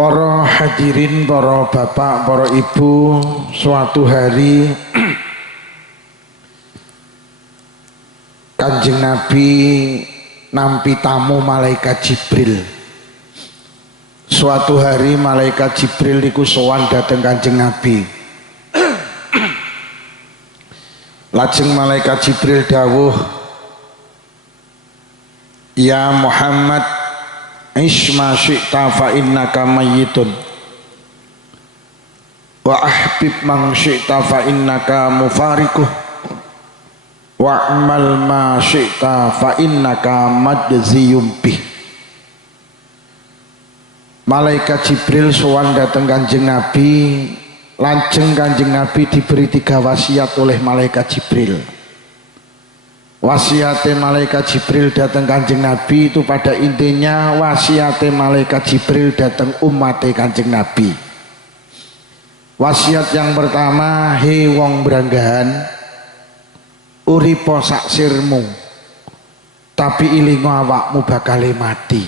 Para hadirin, para bapak, para ibu, suatu hari Kanjeng Nabi nampi tamu malaikat Jibril. Suatu hari malaikat Jibril niku sowan dhateng Kanjeng Nabi. Lajeng malaikat Jibril dawuh, "Ya Muhammad, Isma syi'ta fa innaka mayyitun wa ahbib man syi'ta fa innaka mufarikuh wa amal ma syi'ta fa innaka madziyum bih." Malaikat Jibril sowan dateng Kanjeng Nabi. Lajeng Kanjeng Nabi diberi 3 wasiat oleh malaikat Jibril. Wasiatnya malaikat Jibril datang Kanjeng Nabi itu pada intinya wasiatnya malaikat Jibril datang umatnya Kanjeng Nabi. Wasiat yang pertama, hei wong branggahan, uripo sak sirmu, tapi ilingo awakmu bakal mati.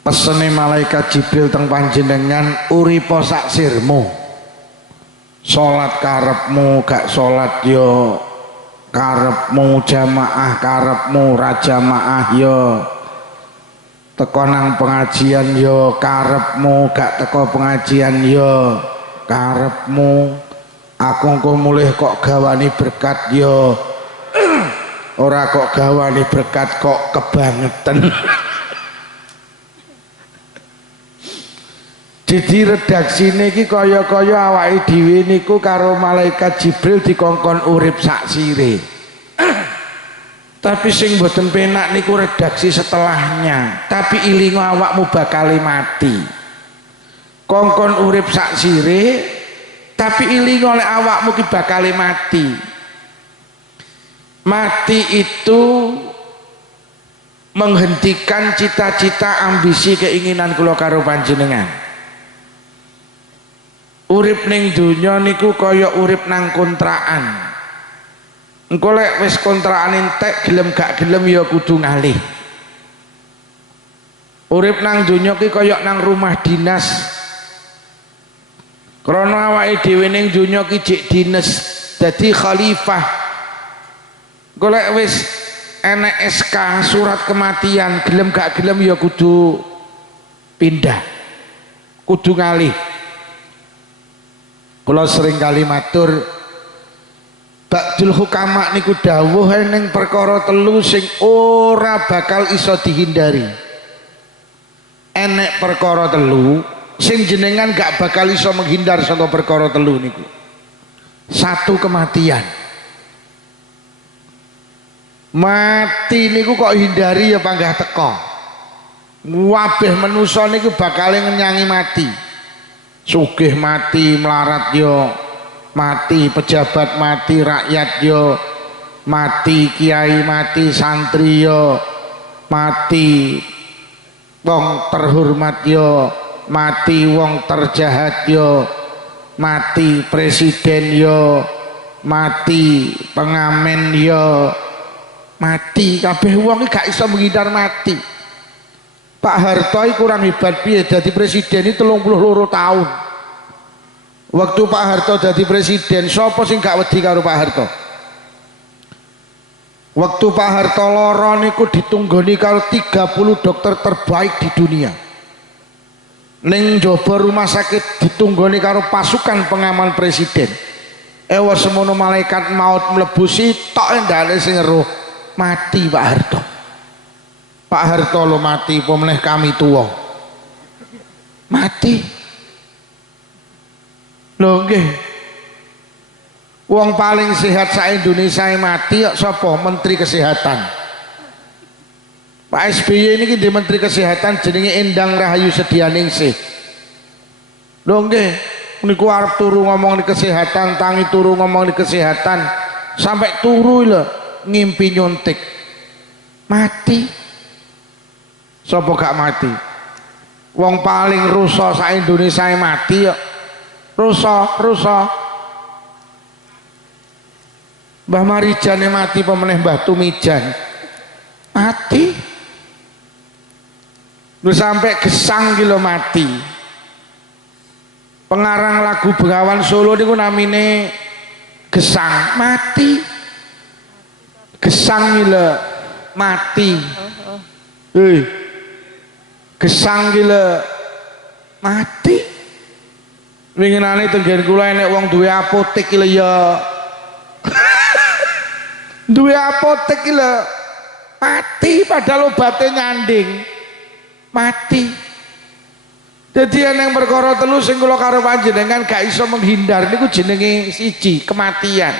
Pesene malaikat Jibril teng panjenengan, uripo sak sirmu, sholat karepmu gak sholat yo karepmu, jamaah karepmu rajamaah yo, teko nang pengajian yo karepmu gak teko pengajian yo karepmu. Aku engko mulih kok gawani berkat yo ora kok gawani berkat kok kebangetan. Jadi redaksi niki kaya-kaya awake dhewe niku karo malaikat Jibril dikongkon urip sak sire. Tapi sing mboten penak niku redaksi setelahnya, tapi ilingo awakmu bakal mati. Kongkon urip sak sire, tapi ilingo oleh awakmu ki bakal mati. Mati itu menghentikan cita-cita, ambisi, keinginan kula karo panjenengan. Urip ning dunya niku kaya urip nang kontrakan. Engko lek wis kontrakan entek gelem gak gelem ya kudu ngalih. Urip nang dunya ki kaya nang rumah dinas. Krana awake dhewe ning dunya ki jek dinas dadi khalifah. Engko lek wis enek SK surat kematian gelem gak gelem ya kudu pindah. Kudu ngalih. Kula sering kali matur, Ba'dul hukama niku dawuh ning perkara 3 sing ora bakal iso dihindari. Enek perkara 3 sing jenengan gak bakal iso menghindar saka perkara 3 niku. 1, kematian. Mati niku kok hindari ya panggah teko. Wabeh manusa niku bakal ngenyangi mati. Sugih mati, melarat yo mati, pejabat mati, rakyat yo mati, kiai mati, santri yo mati, wong terhormat yo mati, wong terjahat yo mati, presiden yo mati, pengamen yo mati. Kabeh wong gak iso menghindar mati. Pak Harto kurang hebat piye dadi presiden ini 32 tahun. Waktu Pak Harto dadi presiden, sapa sing gak wedi karo Pak Harto? Waktu Pak Harto lara niku ditunggoni karo 30 dokter terbaik di dunia. Ning njaba rumah sakit ditunggoni karo pasukan pengaman presiden. Ewa semono malaikat maut mlebu sitok endane sing eruh mati Pak Harto. Pak Harto lo mati, pemeneh kami tua mati. Lho nggih, wong paling sehat sa Indonesia mati kok sapa? Menteri Kesehatan. Pak SBY ini di Menteri Kesehatan jenenge Endang Rahayu Sedianingsih. Lho nggih, niku arep turu ngomong di kesehatan, tangi turu ngomong di kesehatan, sampai turu lho ngimpi nyuntik mati. Sopo gak mati? Wong paling rusa sa Indonesia mati kok. Rusa. Mbah Marijan mati, pemeneh Mbah Tumijan mati. lu sampai gesang gitu mati. Pengarang lagu Bengawan Solo niku namine Gesang mati. Gesang gila mati. Gesang gila mati. Winginane tenggen kula enek wong duwe apotek lho ya. Duwe apotek lho mati padahal obatnya nyanding. Mati. Jadi yang perkara telu sing kula karo panjenengan gak iso menghindar niku jenenge siji kematian.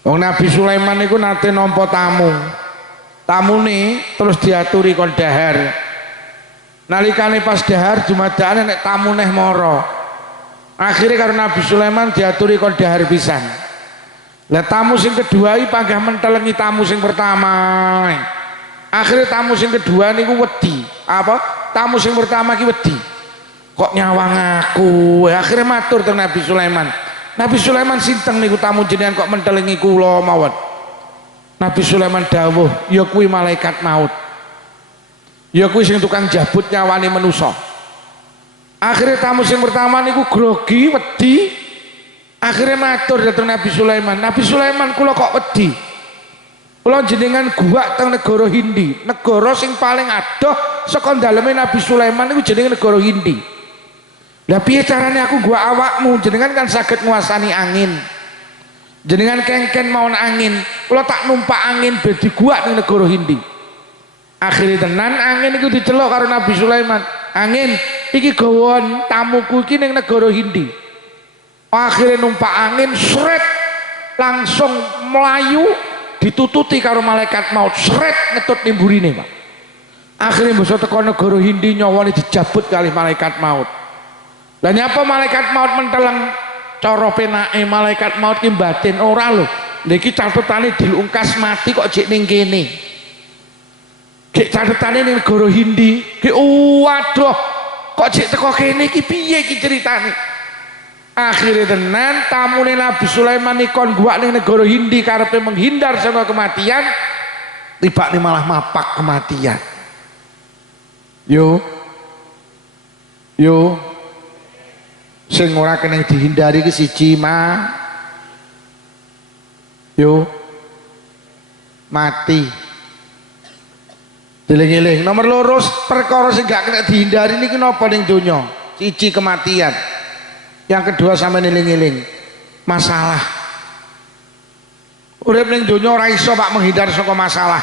Wong Nabi Sulaiman niku nate nampa tamu. Tamune terus diaturi kon dahar. Nalikane pas dahar jumadane nek tamu neh mara. Akhire karo Nabi Sulaiman diaturi kon dahar pisan. Lah tamu sing kedua iki panggah mentelengi tamu sing pertama. Akhirnya tamu sing kedua niku wedi. Apa? Tamu sing pertama ki wedi. Kok nyawang aku? Akhirnya matur teng Nabi Sulaiman. Nabi Sulaiman sinten niku tamu jenengan kok mentelengi kula mawon. Nabi Sulaiman dawuh, ya kuwi malaikat maut. Ya kuwi sing tukang jabut nyawane manusa. Akhirnya tamu sing pertama niku grogi, wedi. Akhirnya matur dateng Nabi Sulaiman. Nabi Sulaiman kula kok wedi? Kula jenengan guak teng negara Hindi, negara sing paling adoh saka daleme Nabi Sulaiman niku jenenge negara Hindi. Lah piye carane aku guak awakmu? Jenengan kan saged nguasani angin. Jenengan kengken mawon angin, kula tak numpak angin ben diguak ning negara Hindi. Akhire tenan angin iku diceluk karo Nabi Sulaiman. Angin, iki gawon tamuku iki ning negara Hindi. Akhire numpak angin sret langsung melayu ditututi karo malaikat maut seret ngetut nimburine Pak. Akhirnya bisa teko negara Hindi nyawane dijabut kali malaikat maut. Lah nyapa malaikat maut menteleng cara penake malaikat maut ki batin ora lho. Lha iki catetane dilungkas mati kok jek ning kene. Gek catetane ning negara Hindi, ki waduh kok jek teko kene iki piye iki ceritane. Akhirnya tenan tamune Nabi Sulaiman nikon guak ning negara Hindi karepe menghindar saka kematian, tibane malah mapak kematian. Yo sing ora kena dihindari ki siji mati. Eling-eling. Nomor loro perkara sing gak kena dihindari niki napa ning donya? Siji kematian. Yang kedua sampe eling-eling masalah. Urip ning donya ora iso Pak menghindar saka masalah.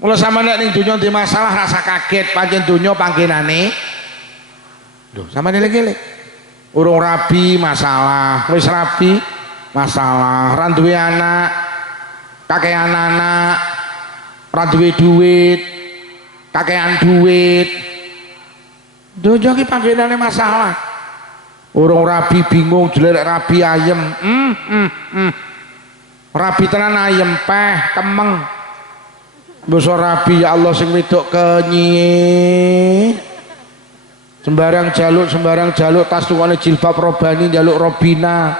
Mula sampe nek ning donya di masalah rasa kaget pancen donya panggenane. Lho, sampe eling-eling. Urung rabi masalah, wis rabi masalah, ra duwe anak, kakean anak, ra duwe duit, kakean duit. Donya ki panggenane masalah. Urung rabi bingung jelek rabi ayem. Rabi tenan ayem peh kemeng. Basa rabi ya Allah sing wedok kenyi. Sembarang jaluk tas tukane jilbab robani jaluk robina.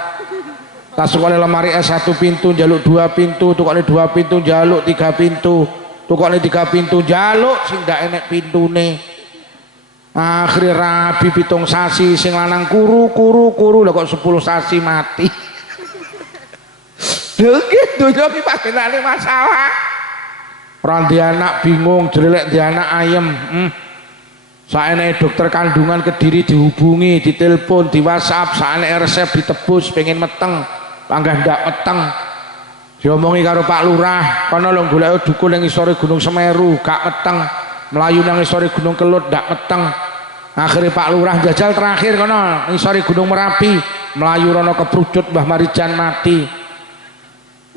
Tas tukane lemari S1 pintu jaluk 2 pintu, tukane 2 pintu jaluk 3 pintu. Tukane 3 pintu jaluk sing ndak enek pintune. Akhirnya rabi pitung sasi sing lanang kuru lah kok 10 sasi mati. Gitu jadi panggenane masalah. Ora di anak bingung jelek di anak ayem. Saeneke dokter kandungan Kediri dihubungi, ditelepon, di WhatsApp, saeneke resep ditebus pengen meteng, panggah ndak meteng. Diomongi karo Pak Lurah, kono lho golek dukun ning isore Gunung Semeru, gak meteng. Melayu nang isore Gunung Kelut ndak meteng. Akhirnya Pak Lurah jajal terakhir kono isore Gunung Merapi, melayu rono keprucut Mbah Marijan mati.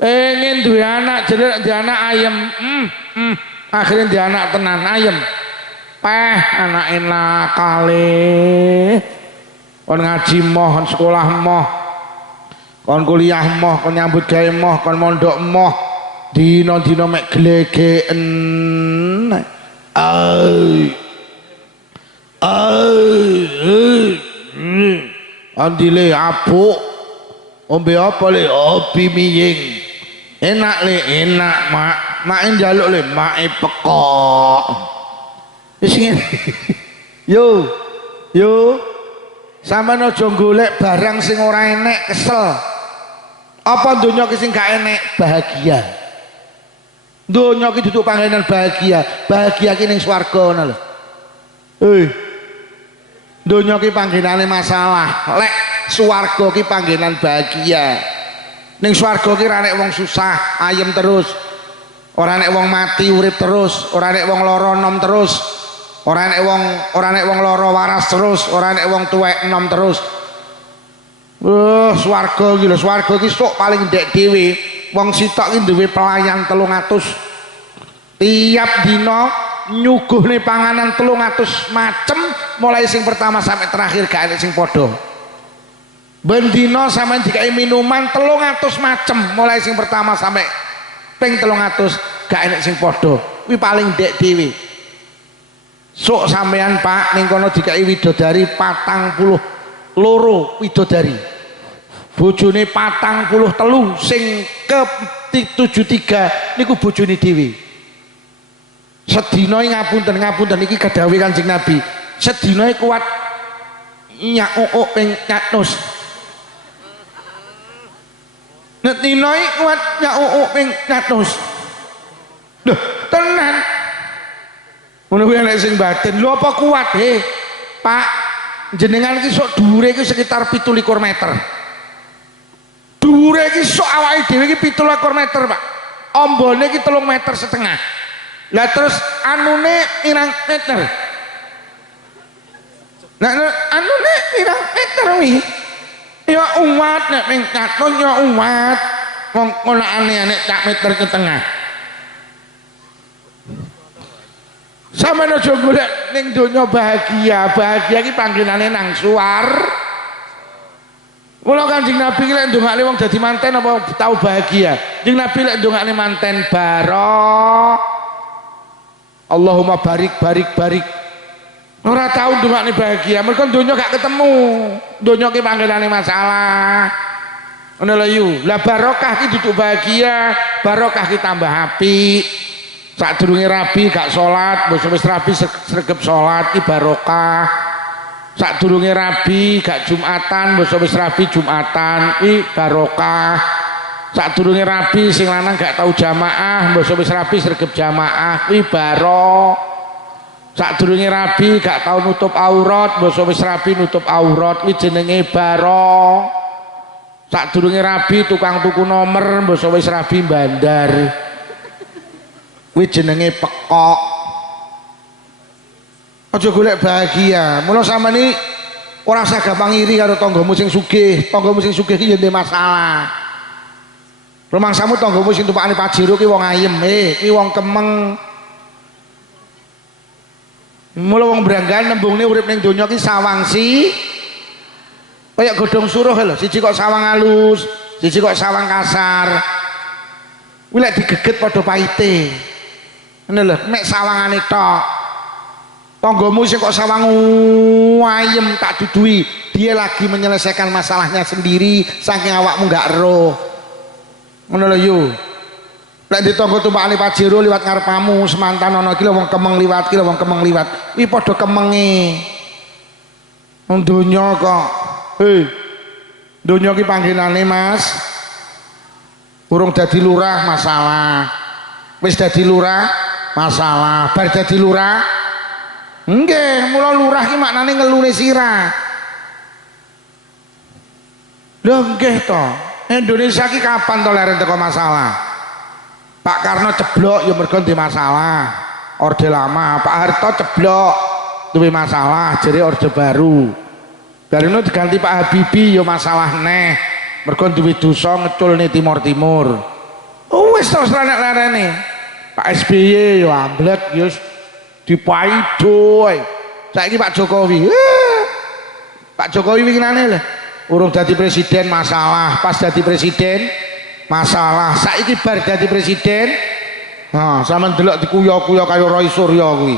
Pengen duwe anak jelek di anak ayem. Akhirnya di anak tenan ayem. Anak enak kali. Kon ngaji moh, kon sekolah moh. Kon kuliah moh, kon nyambut gawe moh, kon mondok moh. Dino-dino mek glegeken. Andile apuk. Ombe apa le? Obi miying. Enak le, enak mak. Mak njaluk le, mak pekok. Wis ngene. Yo. Yo. Sampeyan aja golek barang sing ora enek kesel. Apa donya ki sing gak enek bahagia. Donya ki duduk panggenan bahagia. Bahagia ki ning swarga ngono lho. Donya ki panggenane masalah. Lek swarga ki panggenan bahagia. Ning swarga ki ora nek wong susah, ayem terus. Ora nek wong mati urip terus, ora nek wong lara nom terus. Ora nek wong lara waras terus, ora nek wong tuwek enom terus. Swarga iki lho, swarga iki sok paling ndek dhewe. Wong sitok iki duwe pelayan 300. Tiap dina nyuguhne panganan 300 macem, mulai sing pertama sampai terakhir gak enek sing padha. Ben dina sampeyan dikai minuman 300 macem, mulai sing pertama sampai ping 300 gak enek sing padha. Kuwi paling ndek dhewe. Sok sampean Pak ning kono dikai widodari 42 widodari. Bojone 43 sing ke 73 niku bojone dhewe. Sedina ngapunten iki kedawuh Kanjeng Nabi. Sedina kuat nyak ping 100. Nek dina kuat nyak ping 100. Lho, tenan. Ngono kuwi ana sing batin. Lho apa kuat Pak? Jenengan iki sok dhuwure iki sekitar 17 meter. Dhuwure iki sok awake dhewe iki 17 meter, Pak. Ombone iki 3,5 meter. Lah terus anune pirang meter? Nah, anune pirang meter wi? Ya umat nek ping 100 ya umat. Wong kono aneh-aneh tak meter setengah. Sama aja golek ning donya bahagia. Bahagia iki panggenane nang suar. Kula Kanjeng Nabi ki lek ndongakne wong dadi manten apa tau bahagia. Kanjeng Nabi lek ndongakne manten Allahumma barik. Ora tau ndongakne bahagia. Mergo donya gak ketemu. Donya ki panggenane masalah. Ngono lho yu. Lah barokah ki duduk bahagia, barokah ki tambah apik. Sadurunge rabi gak salat, mbok wis rabi sregep salat ki barokah. Sadurunge rabi gak Jumatan, mbok wis rabi Jumatan ki barokah. Sadurunge rabi sing lanang gak tau jamaah, mbok wis rabi sregep jamaah ki baro. Sadurunge rabi gak tau nutup aurat, mbok wis rabi nutup aurat ki jenenge baro. Sadurunge rabi tukang tuku nomor, mbok wis rabi bandar. Kuwi jenenge pekok. Aja golek bahagia. Mula sampeyan iki ora usah gampang iri karo tanggamu sing sugih. Tanggamu sing sugih iki ya ndek masalah. Rumangsamu tanggamu sing tumpakane pajero ki wong ayem, ki wong kemeng. Mula wong branggan nembungne urip ning donya ki sawangsi. Kayak godhong suruh lho, siji kok sawang halus, siji kok sawang kasar. Kuwi lek digeget padha pahite. Ngono lho, mek sawangane tok. Tanggamu sing kok sawang ayem tak dudui, dia lagi menyelesaikan masalahnya sendiri saking awakmu gak roh. Ngono lho yo. Lek ditangga tumpakane pajero liwat ngarepamu, semantan ana iki lho wong kemeng liwat, iki lho wong kemeng liwat. Kuwi padha kemenge. Wong donya kok. Donya ki panggenane Mas. Urung dadi lurah masalah. Wis dadi lurah masalah. Bar dadi lurah nggih, mula lurah ki maknane ngelune sirah. Lho nggih to. Indonesia ki kapan to leren teko masalah? Pak Karno ceblok ya mergo ndek masalah. Orde lama, Pak Harto ceblok duwe masalah, jere orde baru. Barino diganti Pak Habibie ya masalah neh. Mergo duwe dosa ngeculne timur-timur. Wis terus lerene. Pak SBY ya amblek ya dipaido ae. Saiki Pak Jokowi. Pak Jokowi winginane lho urung dadi presiden masalah, pas dadi presiden masalah. Saiki bar dadi presiden, nah sampean delok dikuyo-kuyo kaya Roy Suryo kuwi.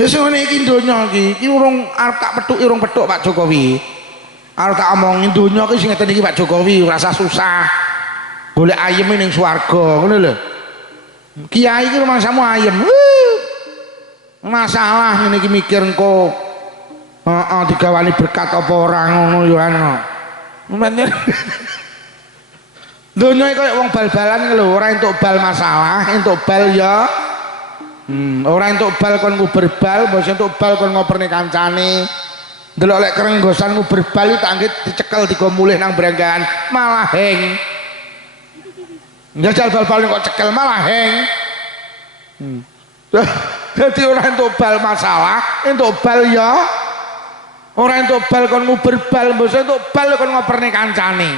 Wis ngene iki donya iki urung arep tak pethuki urung pethuk Pak Jokowi. Arep tak omongi donya iki sing ngeten iki Pak Jokowi, ora usah susah. Golek ayeme ning swarga, ngono lho. Kiai iki rumangsamu ayem. masalah ngene iki mikir engko digawani berkat apa ora ngono yo ana. Donya kaya wong bal-balan lho, ora entuk bal masalah, entuk bal ya. Ora entuk bal kon nguber bal, mbok entuk bal kon ngoperne kancane. Delok lek kerenggosan nguber bal tak anggit dicekel digo mulih nang brenggahan, malah heng. Njajal bal-bal kok cekel malah heng. Dadi ora entuk bal masalah, entuk bal ya. Ora entuk bal kon nguber bal, mbok entuk bal kon ngoperne kancane.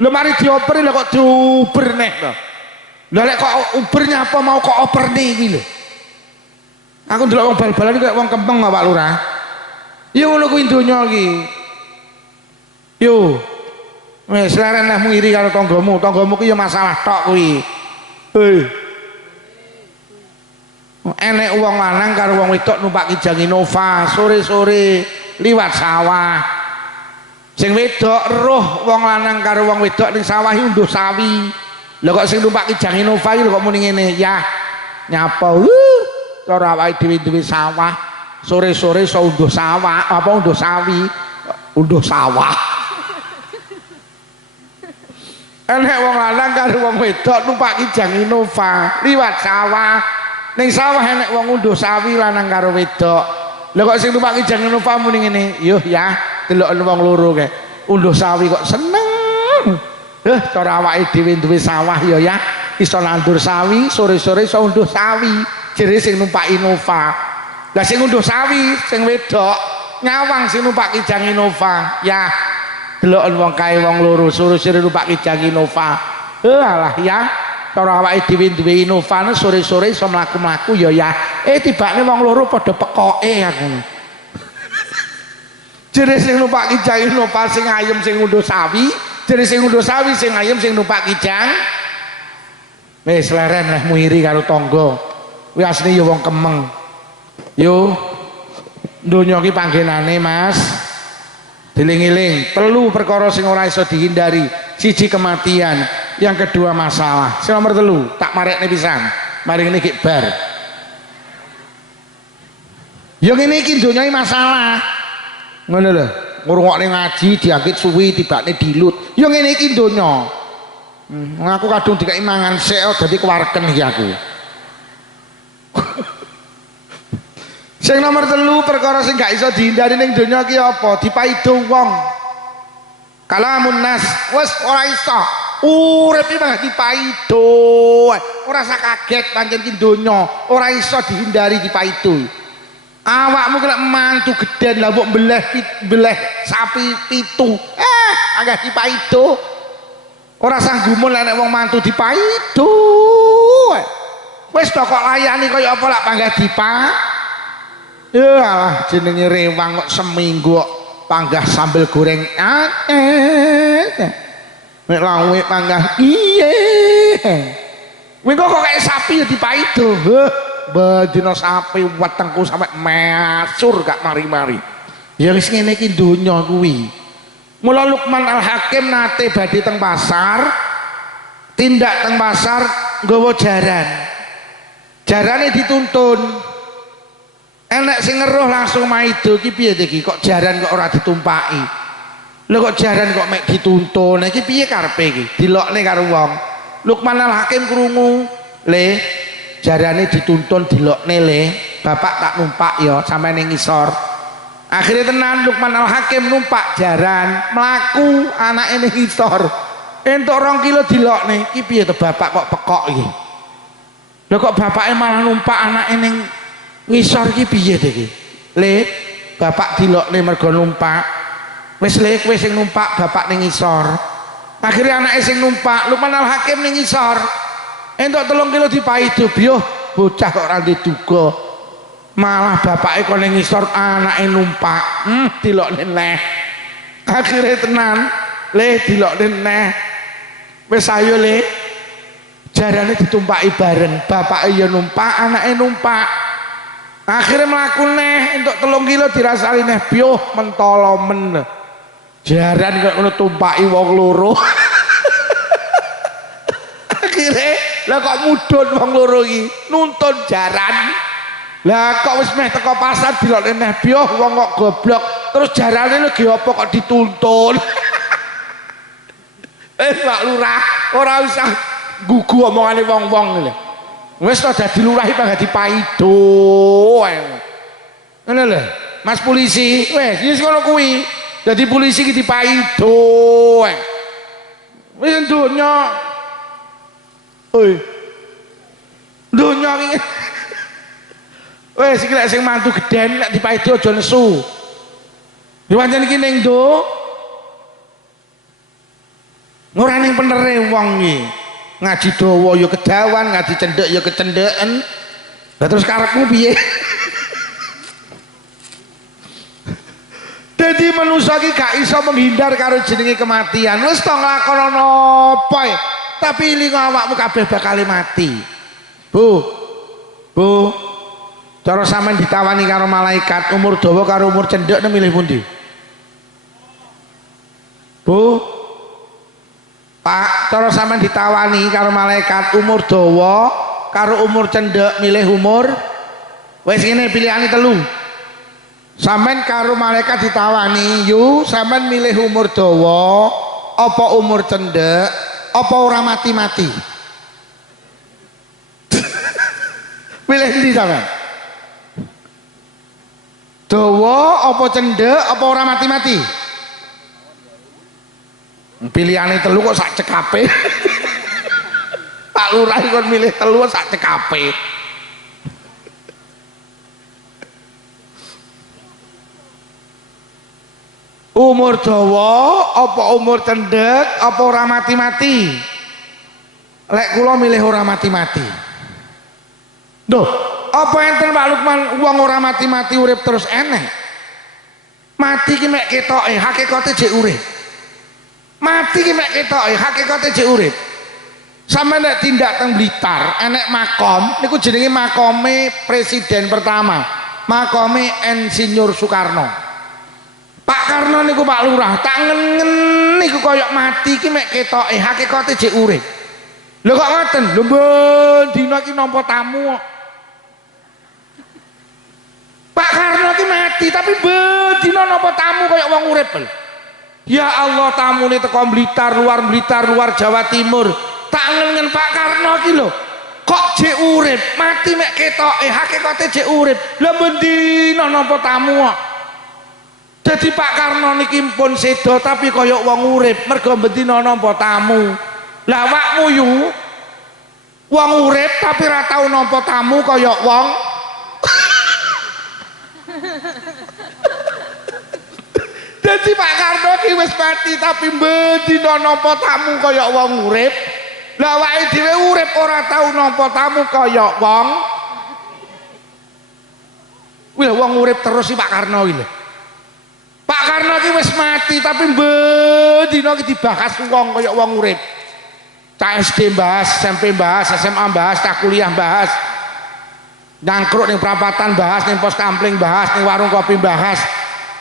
Lho mari dioperi lho kok diuber neh lho. Lho lek kok ubernya apa mau kok operne iki lho. Aku ndelok wong bal-balan kaya wong kempeng Pak Lurah. Yo ngono kuwi donya iki. Yo. Wis leren nehmu iri karo tanggamu ki ya masalah tok kuwi. Enek wong lanang karo wong wedok numpak Kijang Innova sore-sore liwat sawah. Sing wedok roh wong lanang karo wong wedok ning sawah iki unduh sawi. Lha kok sing numpak Kijang Innova iki lho kok muni ngene, ya nyapa cara awake dhewe duwe sawah, sore-sore iso unduh sawah, apa unduh sawi, unduh sawah. Enek wong lanang karo wong wedok numpak Kijang Innova liwat sawah. Ning sawah enek wong unduh sawi lanang karo wedok. Lha kok sing numpak Kijang Innova muni ngene, yo ya delok wong loro kae unduh sawi kok seneng. Cara awake dhewe duwe sawah ya iso nandur sawi, sore-sore iso unduh sawi. Jere sing numpak Innova. Lah sing unduh sawi sing wedok nyawang sing numpak Kijang Innova. Ya delok wong kae wong loro sore-sore numpak Kijang Innova. Alah ya cara awake dhewe duwe Innova sore-sore iso mlaku-mlaku ya. Tibane wong loro padha pekoke aku. Jere sing numpak Kijang Innova sing ayem sing unduh sawi, jere sing unduh sawi sing ayem sing numpak Kijang. Wis leren lehmu iri karo tangga. Kuwi asline ya wong kemeng. Yo donya iki panggenane Mas. Diling-iling, telu perkara sing ora iso dihindari. Siji kematian, yang kedua masalah. Sing nomor telu, tak marekne pisan. Mari ngene iki bar. Yo ngene iki donya iki masalah. Ngono lho, ngrungokne ngaji diangkit suwi tibane dilut. Ya ngene iki donya. Aku kadung dikai mangan sik dadi kewarken iki aku. Sing nomor telu perkara sing gak iso dihindari ning donya iki apa? Dipaido wong. Kalamun nas wis ora iso. Urip iki mah dipaido. Ora usah kaget pancen iki donya, ora iso dihindari dipaido. Awakmu kena mantu geden lah mbok beleh sapi pitu agak dipaido ora sanggumun nek wong mantu dipaido wis kok layani kaya apa lak panggah ya alah jenenge rewang kok seminggu kok panggah sambel goreng nek lawe panggah iye kuwi kok kaya sapi ya dipaido badina sapi wetengku sampe mesur gak mari-mari. Ya wis ngene iki donya kuwi. Mula Luqman Al-Hakim nate badhe teng pasar, tindak teng pasar nggawa jaran. Jarane dituntun. Enek sing ngeruh langsung maido iki piye iki kok jaran kok ora ditumpaki. Lho kok jaran kok mek dituntun. Iki piye karepe iki? Dilokne karo wong. Luqman Al-Hakim krungu, "Le, jarane dituntun dilokne le, bapak tak numpak ya sampe ning ngisor." Akhirnya tenan Luqman Al-Hakim numpak jaran, mlaku anake ning ngisor. Entuk 2 kilo dilokne. Iki piye to bapak kok pekok iki? Lho kok bapake malah numpak anake ning ngisor iki piye to iki? Le, bapak dilokne mergo numpak. Wis le kowe sing numpak bapak ning ngisor. Akhirnya anake sing numpak, Luqman Al-Hakim ning ngisor. Entuk 3 kilo dipaido biyo bocah kok ora diduga malah bapake kok ning ngisor anake numpak dilokne neh akhire tenan le dilokne neh wis ayo le jarane ditumpaki bareng bapake ya numpak anake numpak akhire mlaku neh entuk 3 kilo dirasani neh biyo mentolo men jaran kok ngono tumpaki wong loro akhire lah kok mudhun wong loro iki nuntun jaran Lah kok wis meh teko pasar dilokne neh bioh wong kok goblok. Terus jarane lagi apa kok dituntun. Pak Lurah, ora usah gugu omongane wong-wong lho. Wis to dadi lurah iki pangga dipaido ae. Ngono lho. Mas polisi, wis wis ngono kuwi. Dadi polisi iki dipaido ae. Wis donya. Oi. Donya iki. Wis iki lek sing mantu gedhen nek dipaido aja nesu. Ya pancen iki ning ndo. Ora ning penere wong iki. Ngaji dawa ya kedawan, ngaji cendhek ya kecendheken. Lah terus karepmu piye? Dadi manusa iki gak iso menghindar karo jenenge kematian. Wis to nglakonono apa ya? Tapi iling awakmu kabeh bakal mati. Bu. Cara sampean ditawani karo malaikat umur dawa karo umur cendhek milih pundi? Bu. Pak, cara sampean ditawani karo malaikat umur dawa karo umur cendhek milih umur. Wis ngene pilihane telu. Sampean karo malaikat ditawani, yu sampean milih umur dawa apa umur cendhek apa ora mati-mati? Milih ndi sampean? Dawa apa cendhek apa ora mati-mati? Pilihane telu kok sak cekape. Pak Lurah kon milih telu sak cekape. Umur dawa apa umur cendhek apa ora mati-mati? Lek kula milih ora mati-mati. Duh, apa enten Pak Lukman wong ora mati-mati urip terus enek? Mati ki mek ketoke, hakikate jek urip. Mati ki mek ketoke, hakikate jek urip. Sampe nek tindak teng Blitar enek makom niku jenenge makome presiden pertama. Makome Insinyur Soekarno. Pak Karno niku Pak Lurah, tak ngen niku koyok mati ki mek ketoke, hakikate jek urip. Lho kok ngoten? Lho ben dina ki nampa tamu kok. Pak Karno ki mati tapi ben dina nampa tamu koyok wong urip. Ya Allah, tamune teko Blitar, luar Jawa Timur. Tak ngen Pak Karno ki lho. Kok jek urip, mati mek ketoke, hakikate jek urip. Lah ben dina nampa tamu kok. Jadi Pak Karno niki pun sedo tapi koyok wong urip mergo bendina nampa tamu. Lah awakmu yu wong urip tapi ra tau nampa tamu koyok wong. Jadi Pak Karno ki wis mati tapi bendina nampa tamu koyok wong urip. Lah awake dhewe urip ora tau nampa tamu koyok wong. Wih wong urip terus si Pak Karno iki lho. Pak Karno ki wis mati tapi bendina ki dibahas wong kaya wong urip. Cak SD bahas, SMP bahas, SMA bahas, cak kuliah bahas. Nangkruk ning perapatan bahas, ning pos kampling bahas, ning warung kopi bahas.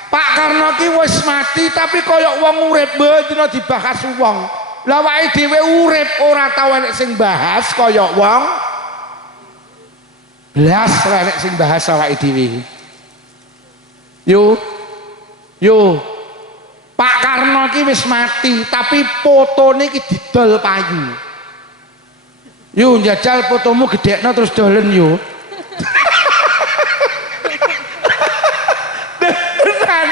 Pak Karno ki wis mati tapi kaya wong urip bendina dibahas wong. Lah awake dhewe urip ora tau enek sing bahas kaya wong. Blas ora enek sing bahas awake dhewe. Yo, Pak Karno ki wis mati, tapi fotone ki didol payu. Yo njajal fotomu gedekno terus dolen yo. Beneran.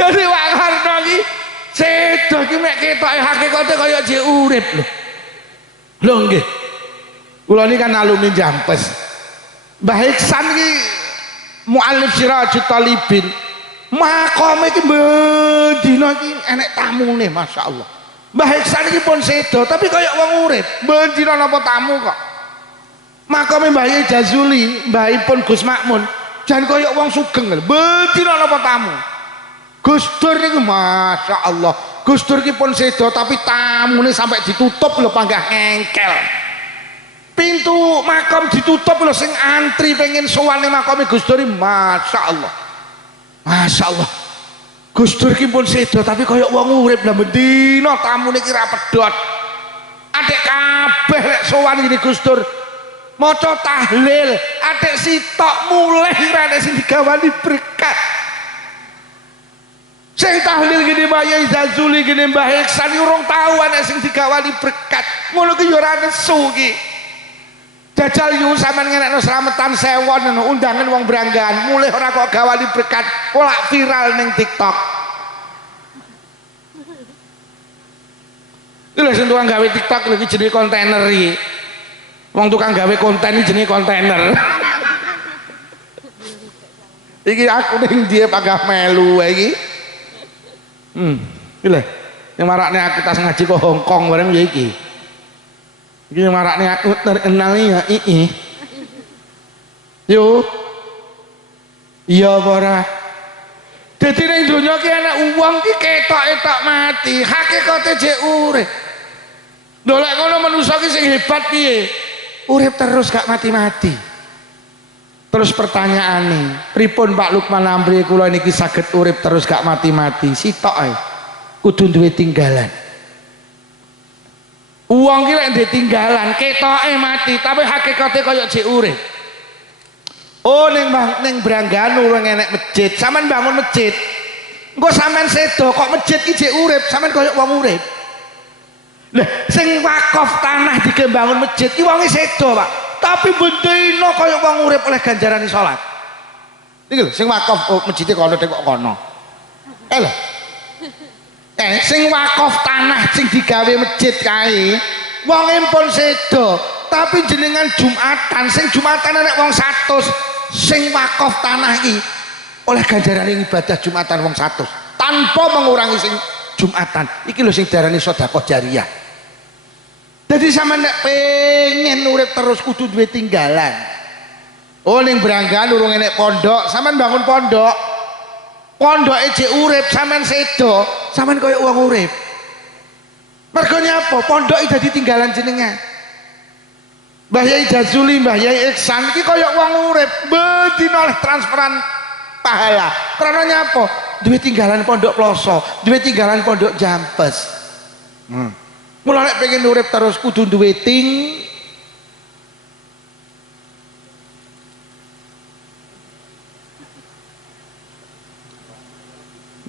Jadi Pak Karno ki sedo ki mek ketoke hakikate kaya jek urip lho. Lho nggih. Kula niki kan alumni Jampes. Mbah Iksan ki mualif Sirajut Talibin. Makome iki bendina iki enek tamune masyaallah. Mbah Iksan iki pun sedo tapi kaya wong urip, bendina napa tamu kok. Makome Mbah Jazuli, mbahipun Gus Makmun, jan kaya wong sugeng lho, bendina napa tamu. Gus Dur niku masyaallah. Gus Dur iki pun sedo tapi tamune sampai ditutup lho panggah ngengkel. Pintu makam ditutup lho sing antri pengen sowane makame Gus Dur masyaallah. Masya Allah, Gus Dur ki pun sedo tapi kaya wong urip lah bendina tamune ki ra pedhot. Adek kabeh lek sowan ngene Gus Dur maca tahlil atik sitok mulih ora nek sing digawani berkat. Sing tahlil gini Mbah Yai Zazuli gini Mbah Iksan urung tau ana sing digawani berkat. Ngono ki yo ora nesu ki. Jajal yu sampean ngenekno slametan sewon undangan wong Branggahan mulih ora kok gawani berkat, ora viral ning TikTok. Lha sing tukang gawe TikTok lho iki jenenge kontainer iki. Wong tukang gawe konten iki jenenge kontainer. Iki aku ning dia pagah melu iki. Iki lho. Yang marakne aku tas ngaji ke Hongkong bareng ya iki. Iki yang marakne aku terenali ya iki. Yo. Iya apa ora? Dadi ning donya ki ana wong ki ketok-etok mati, hakikate jek urip. Dolek ngono manusa ki sing hebat piye? Urip terus gak mati-mati. Terus pertanyaane, pripun Pak Lukman Amri kula niki saged urip terus gak mati-mati? Sitok ae. Kudu duwe tinggalan. Wong ki lek ndek tinggalan, ketoke mati, tapi hakikate kaya jek urip. Oh ning Branggahan urung enek masjid, sampean bangun masjid. Engko sampean sedo kok masjid ki jek urip, sampean kaya wong urip. Lah sing wakaf tanah digembangun masjid ki wonge sedo, Pak. Tapi bendina kaya wong urip oleh ganjarane salat. Iki lho sing wakaf masjide kono kok kono. Lho. Sing wakaf tanah sing digawe masjid kae wonge pun sedo, tapi jenengan Jumatan, sing Jumatan nek wong 100, sing wakaf tanah iki oleh ganjarane ibadah Jumatan wong 100 tanpa mengurangi sing Jumatan. Iki lho sing diarani sedekah jariyah. Jadi sama nek pengen urip terus kudu duwe tinggalan. Oh ning Branggahan urung enek pondok, sampean bangun pondok. Pondoke jek urip, sampean sedo, sampean koyo wong urip. Mergo nyapa? Pondoke dadi tinggalan jenengan. Mbah Yai Jazuli, Mbah Yai Iksan iki koyo wong urip, bedina oleh transferan pahala. Karena nyapa? Duwe tinggalan pondok ploso, duwe tinggalan pondok Jampes. Mula nek pengen urip terus kudu duwe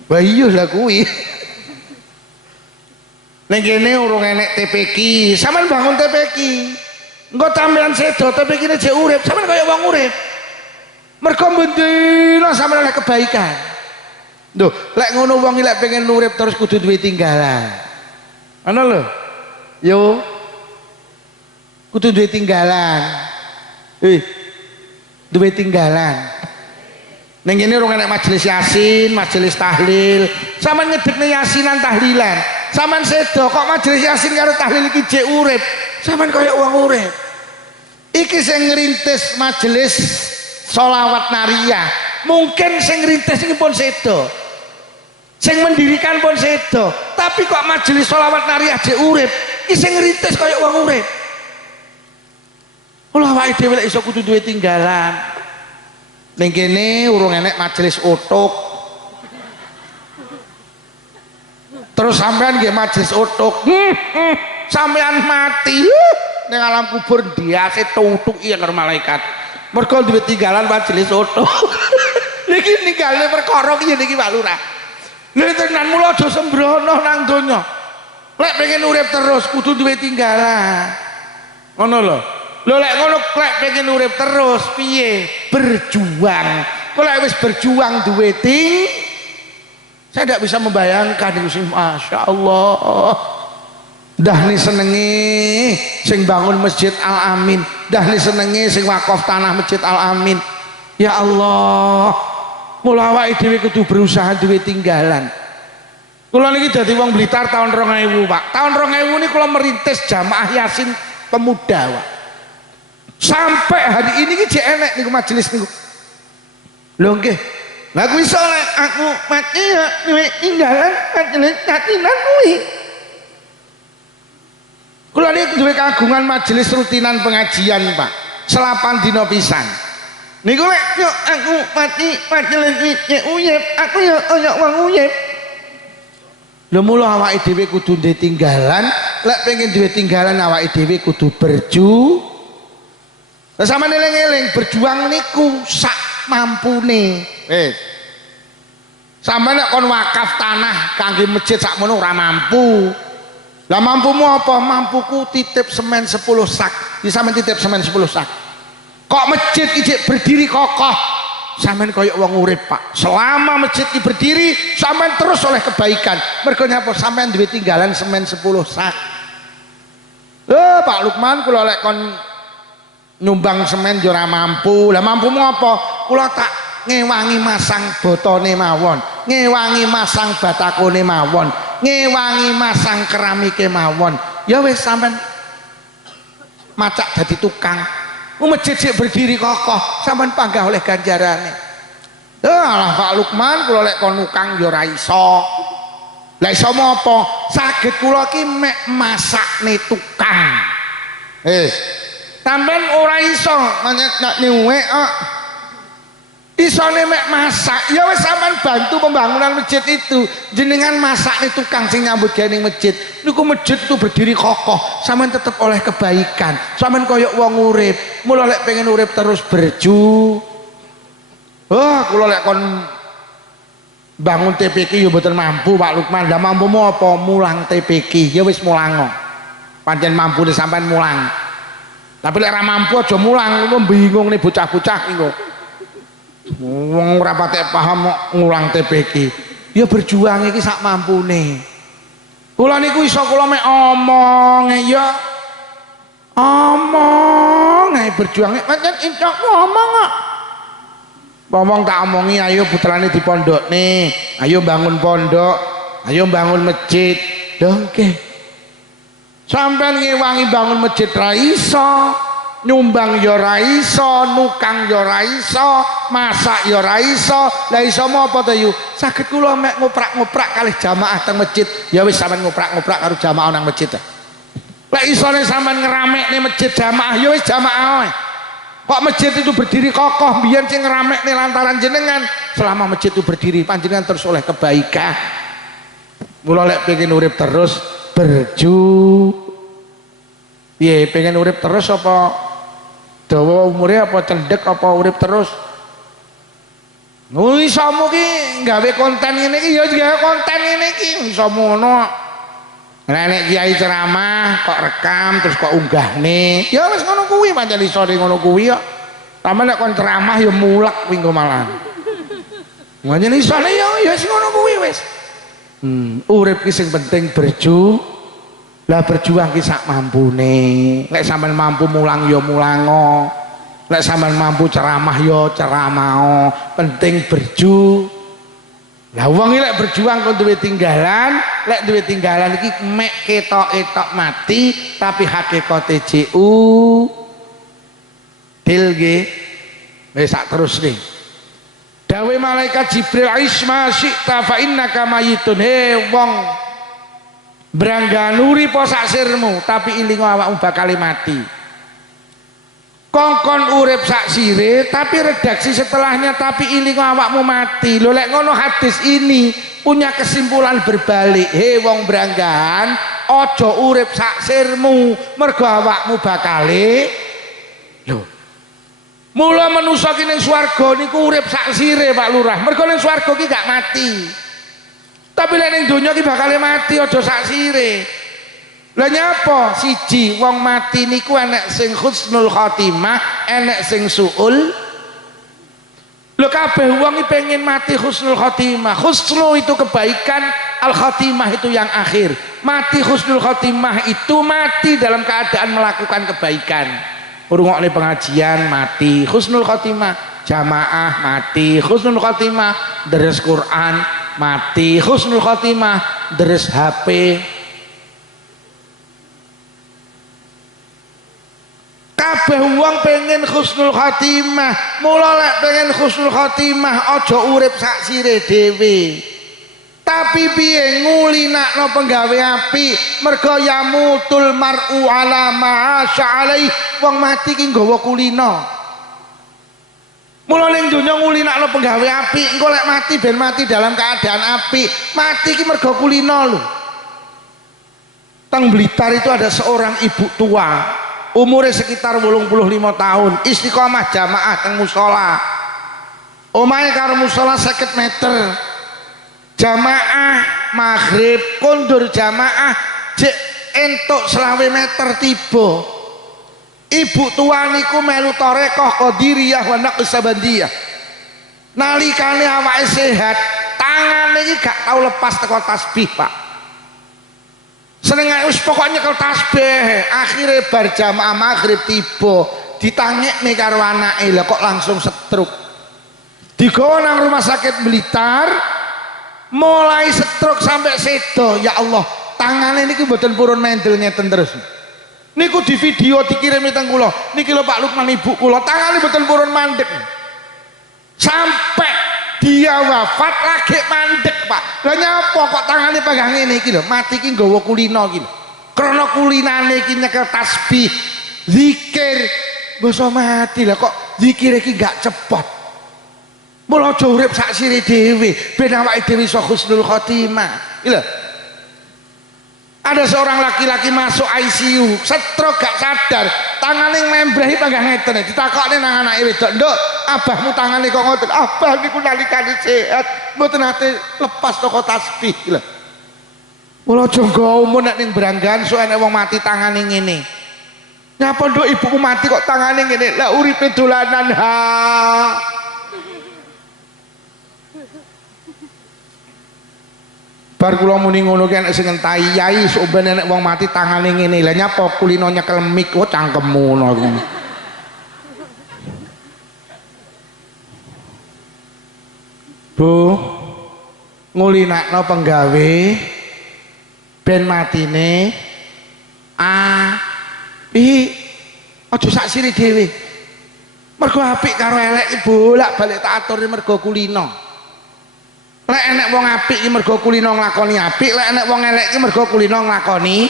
wah iya lah kuwi. Ning kene urung enek TPQ, sampean bangun TPQ. Engko sampean sedo TPQ-ne jek urip, sampean kaya wong urip. Mergo bendina sampean oleh kebaikan. Lho, lek ngono wong lek pengen urip terus kudu duwe tinggalan. Ana lho. Yo. Kudu duwe tinggalan. Duwe tinggalan. Ning kene urung enek majelis yasin, majelis tahlil. Sampeyan ngedekne yasinan tahlilan. Sampeyan sedo kok majelis yasin karo tahlil iki jek urip. Sampeyan kaya wong urip. Iki sing ngrintis majelis sholawat nariyah. Mungkin sing ngrintis iki pun sedo. Sing mendirikan pun sedo. Tapi kok majelis sholawat nariyah jek urip. Iki sing ngrintis kaya wong urip. Kula awake dhewe lek iso kudu duwe tinggalan. Ning kene urung enek majelis utuk. Terus sampean nggih majelis utuk. Sampean mati ning alam kubur ndiase tutuk iya karo malaikat. Mergo duwe tinggalan majelis utuk. Niki ninggale perkara iki niki Pak Lurah. Lha tenan mula aja sembrono nang donya. Lek pengen urip terus kudu duwe tinggalan. Ngono lho. Lho lek ngono lek pengen urip terus piye? Berjuang. Kok lek wis berjuang duwe saya tidak bisa membayangkan itu sih, Masya Allah. Dah nih senengi sing bangun masjid Al Amin, dah nih senengi sing wakaf tanah masjid Al Amin. Ya Allah, mula awake dhewe kudu berusaha duwe tinggalan. Kula niki dadi wong Blitar tahun 2000, Pak. Tahun 2000 ini kula merintis jamaah Yasin pemuda, Pak. Sampai hari ini ki jek enek niku majelis niku. Lho nggih. Lah kuwi soleh aku mati ya duwe tinggalan majelis yasinan kuwi. Kula niki duwe kagungan majelis rutinan pengajian, Pak. Selapan dina pisan. Niku lek yo aku mati majelis uyep, aku yo kaya wong uyep. Lho mula awake dhewe kudu duwe tinggalan, lek pengen duwe tinggalan awake dhewe kudu Lah sampean eling-eling berjuang niku sak mampune. Sampeyan nek kon wakaf tanah kangge masjid sakmono ora mampu. Lah mampumu apa? Mampuku titip semen 10 sak. Di sampean titip semen 10 sak. Kok masjid iki berdiri kokoh? Sampeyan koyo wong urip, Pak. Selama masjid iki berdiri, sampeyan terus oleh kebaikan. Mergo nyapa? Sampeyan duwe tinggalan semen 10 sak. Pak Lukman kula lek kon nyumbang semen yo ora mampu. Lah mampumu apa? Kula tak ngewangi masang botone mawon, ngewangi masang batakone mawon, ngewangi masang keramike mawon. Ya wis sampean macak dadi tukang. Masjid sik berdiri kokoh, sampean panggah oleh ganjarane. Alah Pak Lukman kula lek kon nukang ya ora iso. Lah iso apa? Saged kula ki mek masakne tukang. Sampean ora iso nak nyuwek kok. Isone mek masak, ya wis sampean bantu pembangunan masjid itu. Jenengan masakne tukang sing nyambut gawe ning masjid. Niku masjid itu berdiri kokoh, sampean tetep oleh kebaikan. Sampean koyo wong urip, mula lek pengen urip terus berju. Kula lek kon bangun TPK ya mboten mampu Pak Lukman. Lah mampumu apa? Mulang TPK. Ya wis mulang. Pancen mampune sampean mulang. Tapi lek ora mampu aja mulang, lu bingung nih bocah-bocah niku. Wong ora patek paham ngulang TPK. Ya berjuang iki sak mampune. Kula niku iso kula mek omong ya. Omong ae berjuang pancen entuk ngomong kok. Ngomong tak omongi ayo putrane dipondokne, ayo bangun pondok, ayo bangun masjid. Dongke. Sampeyan ngewangi bangun masjid ra iso. Nyumbang ya ora iso, nukang ya ora iso, masak ya ora iso. Lah iso apa to yu? Saged kula mek ngoprak-ngoprak kalih jamaah teng masjid. Ya wis sampean ngoprak-ngoprak karo jamaah nang masjid. Lah isone sampean ngeramekne masjid jamaah ya wis jamaah wae. Kok masjid itu berdiri kokoh biyen sing ngeramekne lantaran jenengan. Selama masjid itu berdiri panjenengan terus oleh kebaikan. Mula lek pengen urip terus berju. Piye pengen urip terus apa? Dawa umure apa cendek apa urip terus? Isomu ki gawe konten ngene iki ya gawe konten ngene iki iso ngono. Nek kiai ceramah kok rekam terus kok unggahne. Ya wis ngono kuwi pancen iso ngono kuwi kok. Sampe nek kon ceramah ya mulek kuwi engko malah. Pancen iso ya wis ngono kuwi wis. Urip ki sing penting berju. Lah berjuang ki sak mampune. Lek sampean mampu mulang ya mulango. Lek sampean mampu ceramah ya ceramah. Penting berju. Lah wong iki lek berjuang kok duwe tinggalan, lek duwe tinggalan iki mek ketok-etok mati tapi hakikate JU. Dil nggih. Wis sak terus nih. Dawe malaikat Jibril Isma syi'ta fa innaka mayitun. He wong Brangganuri posak sirmu tapi ilingo awakmu bakal mati. Kongkon urip sak sire tapi redaksi setelahnya tapi ilingo awakmu mati. Lho lek ngono hadis ini punya kesimpulan berbalik. He wong Branggan, ojo urip sak sirmu mergo awakmu bakale. Lho. Mula manusa ki ning swarga niku urip sak sire Pak Lurah. Mergo ning swarga ki gak mati. Tapi lek ning donya ki bakal mati aja sak sire. Lah nyapa? Siji wong mati niku enek sing husnul khotimah, enek sing suul. Lho kabeh wong iki pengen mati husnul khotimah. Husnul itu kebaikan, al khotimah itu yang akhir. Mati husnul khotimah itu mati dalam keadaan melakukan kebaikan. Ngrungokne pengajian mati husnul khotimah, jamaah mati husnul khotimah, deres Quran mati husnul khotimah, deres HP. Kabeh wong pengen husnul khotimah. Mula lek pengen husnul khotimah aja urip sak sire dhewe. Tapi piye ngulinakno penggawe apik, mergo yamutul mar'u ala ma'asya alaih. Wong mati ki nggawa kulino. Mula ning donya ngulinakno penggawe apik, engko lek mati ben mati dalam keadaan apik. Mati ki mergo kulino lho. Teng Blitar itu ada seorang ibu tua, umure sekitar 85 tahun, istiqomah jamaah teng musala. Omahe karo musala 50 meter. Jamaah maghrib kondur jamaah jek entuk 20 meter tiba. Ibu tua niku melu tarekah qadiriyah wa naqsabandiyah. Nalikane awake sehat, tangane iki gak tau lepas teko tasbih, Pak. Seneng wis pokoknya nyekel tasbih. Akhire bar jamaah maghrib tiba, ditangekne karo anake, lha kok langsung stroke. Digawa nang rumah sakit Blitar, mulai stroke sampai sedo. Ya Allah, tangane niki mboten purun mendel ngeten terus. Niku di video dikirimi teng kula. Niki lho Pak Lukman ibu kula, tangane mboten purun mandek. Sampai dia wafat lagi mandek, Pak. Lah nyapa kok tangane pegang ngene iki lho, mati iki nggawa kulino iki lho. Krana kulinane iki nyekel tasbih, zikir, basa mati lah kok zikir iki gak cepet. Mula aja urip sak sire dhewe, ben awake dhewe iso husnul khotimah. Iki lho. Ada seorang laki-laki masuk ICU, stroke gak sadar, tangannya membrehi pegang ngeten, ditakokne nang anake wedok, "Nduk, abahmu tangannya kok ngoten?" "Abah niku nalikane sehat, mboten nate lepas toko tasbih." Lho. Mula aja nggawa umur nek ning Branggan sok enek wong mati tangane ngene. Nyapa nduk ibuku mati kok tangane ngene? Lah uripe dolanan ha. Bar kula muni ngono ki enek sing ngentahi yai sok ben enek wong mati tangane ngene. Lah nyapa kulino nyekel mik, oh cangkemmu ngono. Bu, ngulinakno penggawe ben matine aja sak siri dhewe. Mergo apik karo elek bolak-balik tak aturi mergo kulino. Lek enek wong apik iki mergo kulino nglakoni apik, lek enek wong elek iki mergo kulino nglakoni.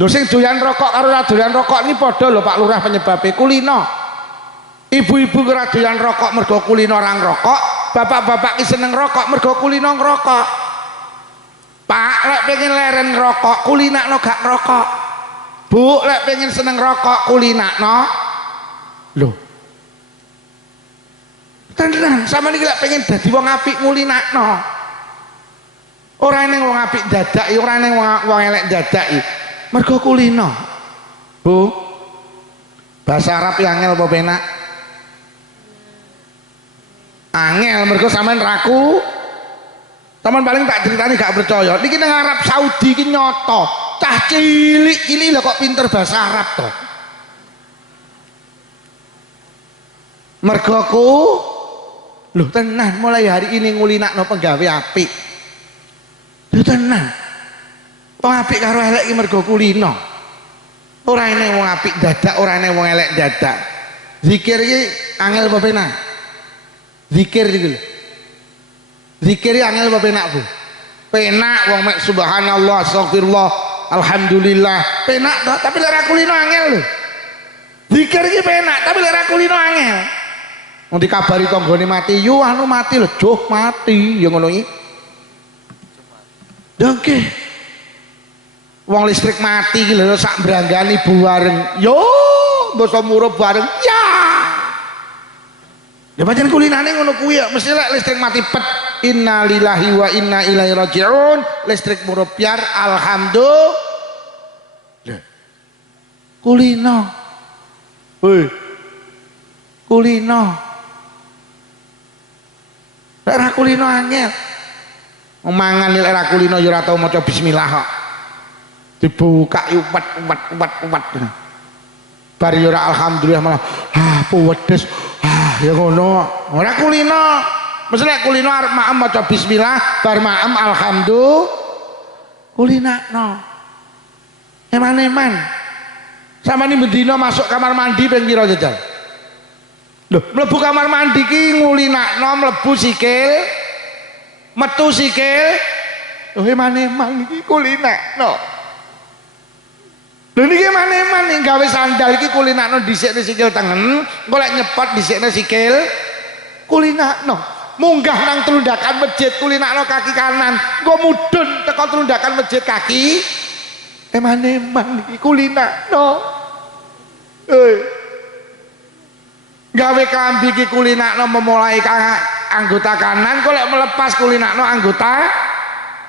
Lho sing doyan rokok karo ora doyan rokok ini padha lho Pak Lurah penyebabe kulino. Ibu-ibu ora doyan rokok mergo kulino ora ngrokok, bapak-bapak iki seneng rokok mergo kulino ngrokok. Pak lek pengen leren ngrokok, kulinakno gak ngrokok. Bu lek pengen seneng rokok, kulinakno. Lho. Tenan, sama niki lek pengen dadi wong apik ngulinakno. Ora ning wong apik dadaki, ora ning wong elek dadaki. Mergo kulino. Bu. Bahasa Arab yang angel apa penak? Angel mergo sampean raku. Sampean paling tak ceritani gak percaya. Niki nang Arab Saudi iki nyoto. Cah cilik-cilik lho kok pinter bahasa Arab to. Mergo ku lho tenan mulai hari ini ngulinakno penggawe apik. Lho tenan. Wong apik karo elek iki mergo kulino. Ora enek wong apik dadak, ora enek wong elek dadak. Zikir iki angel apa penak? Zikir iki lho. Zikir iki angel apa penak, Bu? Penak wong mek subhanallah, astagfirullah, alhamdulillah. Penak toh, tapi lek ora kulino angel lho. Zikir iki penak, tapi lek ora kulino angel. Wong dikabari tanggane mati, yo anu mati lho, joh mati, ya ngono iki. Dongke. Wong listrik mati iki lho sak branggani bareng. Yo, basa murup bareng. Ya. Ya pancen kulinane ngono kuwi ya, mesti lek listrik mati pet. Innalillahi wa inna ilaihi rajiun. Listrik murup biar alhamdulillah. Kulino. Hoi. Kulino. Lek ra kulino angel. Mangan lek ra kulino ya ora tau maca bismillah kok. Dibuka uwat. Bar ya ora alhamdulillah malah puwedes. Ya ngono. Ora kulino. Mesti lek kulino arep maem maca bismillah, bar maem alhamdulillah. Kulinakno. Eman-eman. Samane bendina masuk kamar mandi ping pira jajal? Loh, mlebu kamar mandi ki ngulinakno mlebu sikil, metu sikil. Loh eman-eman iki kulinakno. Lho niki eman-eman ning gawe sandal iki kulinakno dhisikne sikil tengen, engko lek nyepot dhisikne sikil kulinakno. Munggah nang telundakan masjid kulinakno kaki kanan, engko mudhun teko telundakan masjid kaki eman iki kulinakno. Gawe klambi iki kulinakno memulai anggota kanan kok lek melepas kulinakno anggota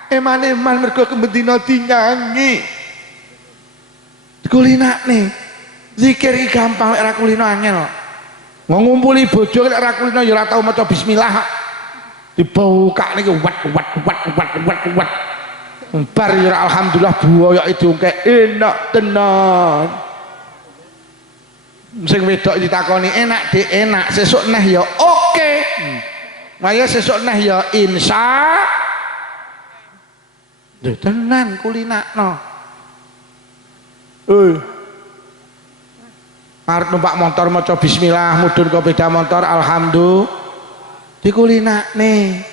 eman mergo kembendina dinyanyi. Kulinakne zikir iki gampang lek ra kulino angel. Ngumpuli bojo lek ra kulino ya ora tau maca bismillah. Dibuka niki wat. Bar ya alhamdulillah buaya diungkek enak tenan. Sing wedok ditakoni enak Dik, enak. Sesuk neh ya oke. Maya sesuk neh ya insya. Lho tenan kulinakno. Arep numpak motor maca bismillah mudhun ke beda motor alhamdulillah dikulinakne.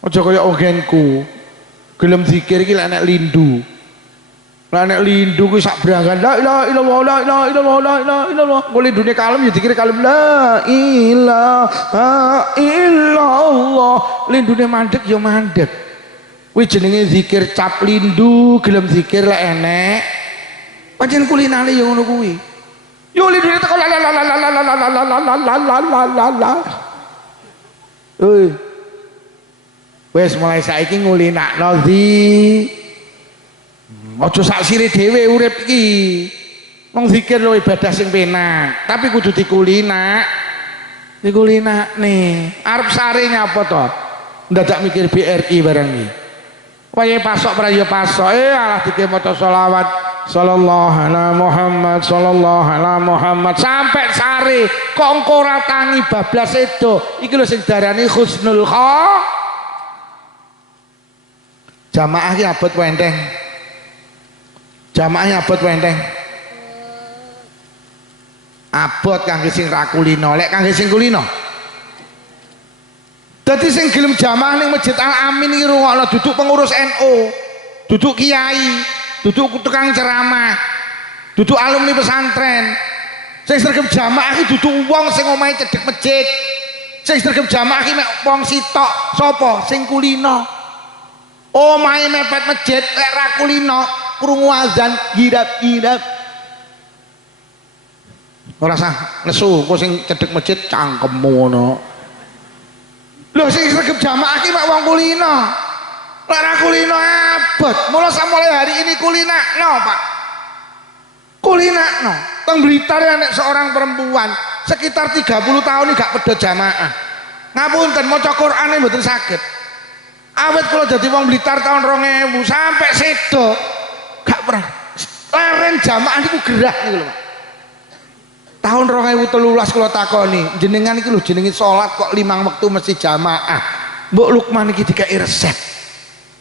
Aja kaya ogenku. Gelem zikir iki lek nek lindu. Lah nek lindu kuwi sak brangan la ilaha illallah la ilaha illallah la ilaha illallah. Kok lindune kalem ya dikira kalem la ilaha illallah. Lindune mandek ya mandek. Kuwi jenenge zikir cap lindu, gelem zikir lek enek. Pancen kulinane ya ngono kuwi. Yo lindune teko la la la la la la la la la la la. Wes mulai saiki ngulinakno di aja sak sire dhewe urip iki. Wong zikir lho ibadah sing penak, tapi kudu dikulinak. Dikulinakne. Arep sare nyapa to? Ndadak mikir BRI barang iki. Wayahe pasok prayo pasok alah dike maca selawat sallallahu alaihi Muhammad sallallahu alaihi Muhammad sampai sare kok engko ora tangi bablas edo. Iki lho sing darani husnul khatimah. Jamaah ki abot wenteng. Jamaah abot wenteng. Abot kangge sing ra kulino, lek kangge sing kulino. Dadi sing gelem jamaah ning Masjid Al Amin iki rungokno duduk pengurus NU, duduk kiai, duduk tukang ceramah, duduk alumni pesantren. Sing sregep jamaah iki duduk wong sing omahe cedhek masjid. Sing sregep jamaah iki mek wong sitok, sapa? Sing kulino. Omahe mepet masjid lek ra kulino krungu azan gidap-gidap. Ora sah nesu, kok sing cedhek masjid cangkemmu ngono. Lho sing sregep jamaah ki mak wong kulino. Lek ra kulino abot. Mula samulai hari ini kulinakno, Pak. Kulinakno. Teng Blitar nek seorang perempuan sekitar 30 tahun iki gak pedhot jamaah. Ngapunten maca Qur'ane mboten saged. Awet kula dadi wong Blitar tahun 2000 sampai sedo gak pernah leren jamaah niku gerah niku lho, Pak. Tahun 2013 kula takoni, jenengan iki lho jenenge salat kok 5 wektu mesti jamaah. Mbok Lukman iki dikai resep.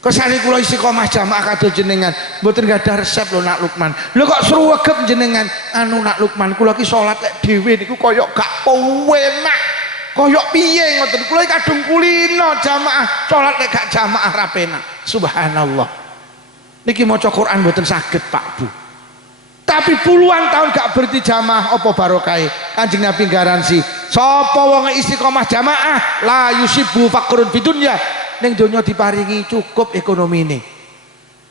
Kesane kula istiqomah jamaah kadul jenengan, mboten gadah resep lho Nak Lukman. Lho kok sruwegep jenengan anu Nak Lukman, kula ki salat lek dhewe niku kaya gak penak. Kaya piye ngoten, kula iki kadung kulino jamaah, salat lek gak jamaah ra penak. Subhanallah. Niki maca Quran mboten saged Pak Bu. Tapi puluhan tahun gak berhenti jamaah apa barokahe. Kanjeng Nabi garansi sapa wong istiqomah jamaah la yusibu faqrun bidunya, ning donya diparingi cukup ekonomine.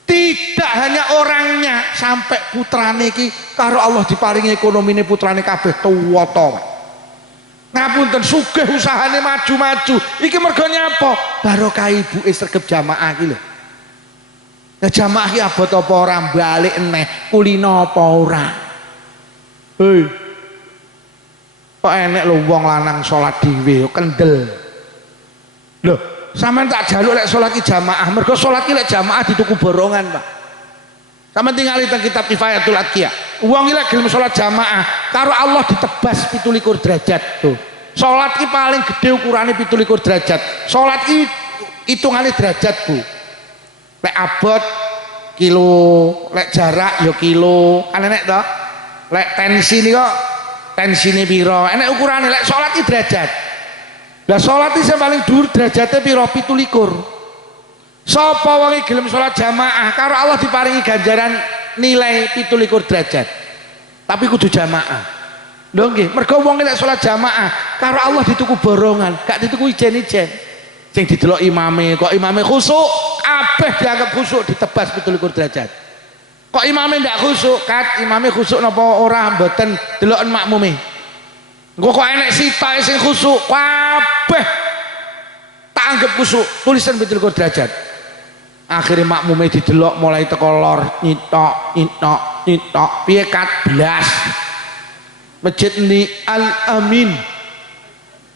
Tidak hanya orangnya, sampai putrane iki karo Allah diparingi ekonomine putrane kabeh tuwa-tuwa. Ngapunten sugih usahane maju-maju. Iki mergo nyapa? Barokah ibuke sregep jamaah iki lho. Ya jamaah ki abot apa ora balik eneh kulino apa ora. Hei. Kok enek lho wong lanang salat dhewe kendel. Lho, sampean tak jaluk lek salat ki jamaah, mergo salat ki lek jamaah dituku borongan, Pak. Sampeyan tingali teng kitab Kifayatul Atqiya. Wong iki lek gelem salat jamaah, karo Allah ditebas 17 derajat tuh. Salat ki paling gede ukurane 17 derajat. Salat ki hitungane derajat, Bu. Lek abot kilo, lek jarak ya kilo, kan enek to. Lek tensi nih kok tensine piro, enek ukurane. Lek salat ki derajat. Lah salat iki sing paling dhuwur derajate piro? 17. Sapa wong iki gelem salat jamaah karo Allah diparingi ganjaran nilai 17 derajat. Tapi kudu jamaah. Lho nggih, mergo wong lek salat jamaah karo Allah dituku borongan, gak dituku ijen-ijen. Sing didelok imame kok imame khusuk, kabeh dianggap khusuk ditebas 17 derajat. Kok imame ndak khusuk? Kat imame khusuk napa ora mboten deloken makmume. Engko kok enek sitoke sing khusuk kabeh tak anggap khusuk, tulisan 17 derajat. Akhirnya makmume didelok mulai teko lor nyitok nyitok nyitok piye kat blas. Masjid ni Al Amin.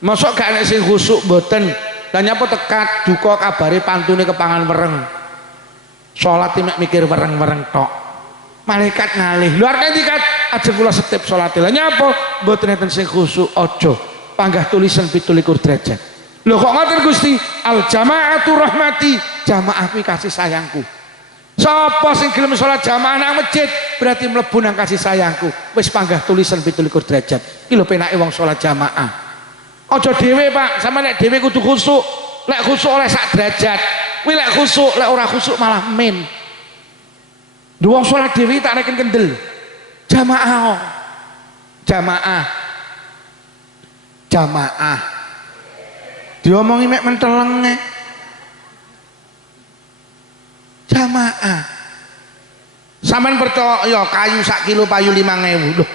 Mosok gak enek sing khusuk mboten. Lah nyapa tekat duka kabare pantune kepangan wereng. Salat mek mikir wereng-wereng tok. Malaikat ngalih. Luar nanti kat aja kula setip salat. Lah nyapa mboten enten sing khusuk aja. Panggah tulisan 17 derajat. Lho kok ngoten Gusti? Al jamaatu rahmati. Jamaah kuwi kasih sayangku. Sapa sing gelem salat jamaah nang masjid berarti mlebu nang kasih sayangku. Wis panggah tulisan 17 derajat. Iki lho penake wong salat jamaah. Aja dhewe Pak, sama nek dhewe kudu khusuk. Lek khusuk oleh sak derajat. Kuwi lek khusuk, lek ora khusuk malah men. Wong salat dhewe tak neken kendel. Jamaah. Jamaah. Jamaah. Diomongi mek mentelenge. Jamaah. Sampeyan percaya kayu sak kilo payu 5.000. Loh.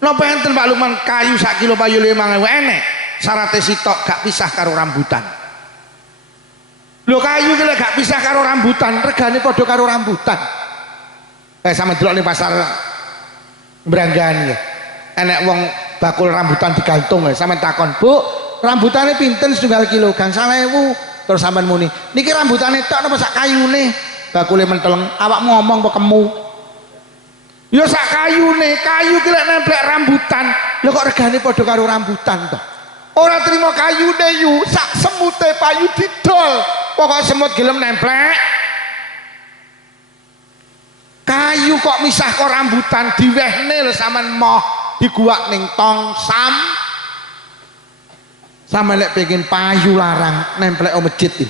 Napa enten Pak Lukman kayu sak kilo payu 5.000 enek. Syaratnya sitok gak pisah karo rambutan. Lho kayu ki gak pisah karo rambutan, regane padha karo rambutan. Sama delok ning pasar Branggan ya. Enek wong bakul rambutan digantung ya. Sampeyan takon, "Bu, rambutane pinten setunggal kilo?" Gangsal 1.000. Terus sampean muni, "Niki rambutane tok napa sak kayune?" Bakule menteleng, "Awakmu ngomong apa kemu?" Ya sak kayune, kayu ki lek nemplek rambutan, lho kok regane padha karo rambutan to. Ora trimo kayune yu, sak semute payu didol. Pokok semut gelem nemplek. Kayu kok misah kok rambutan diwehne lho sampean moh diguak ning tong sam. Sama lek pengen payu larang nemplek o masjid iki.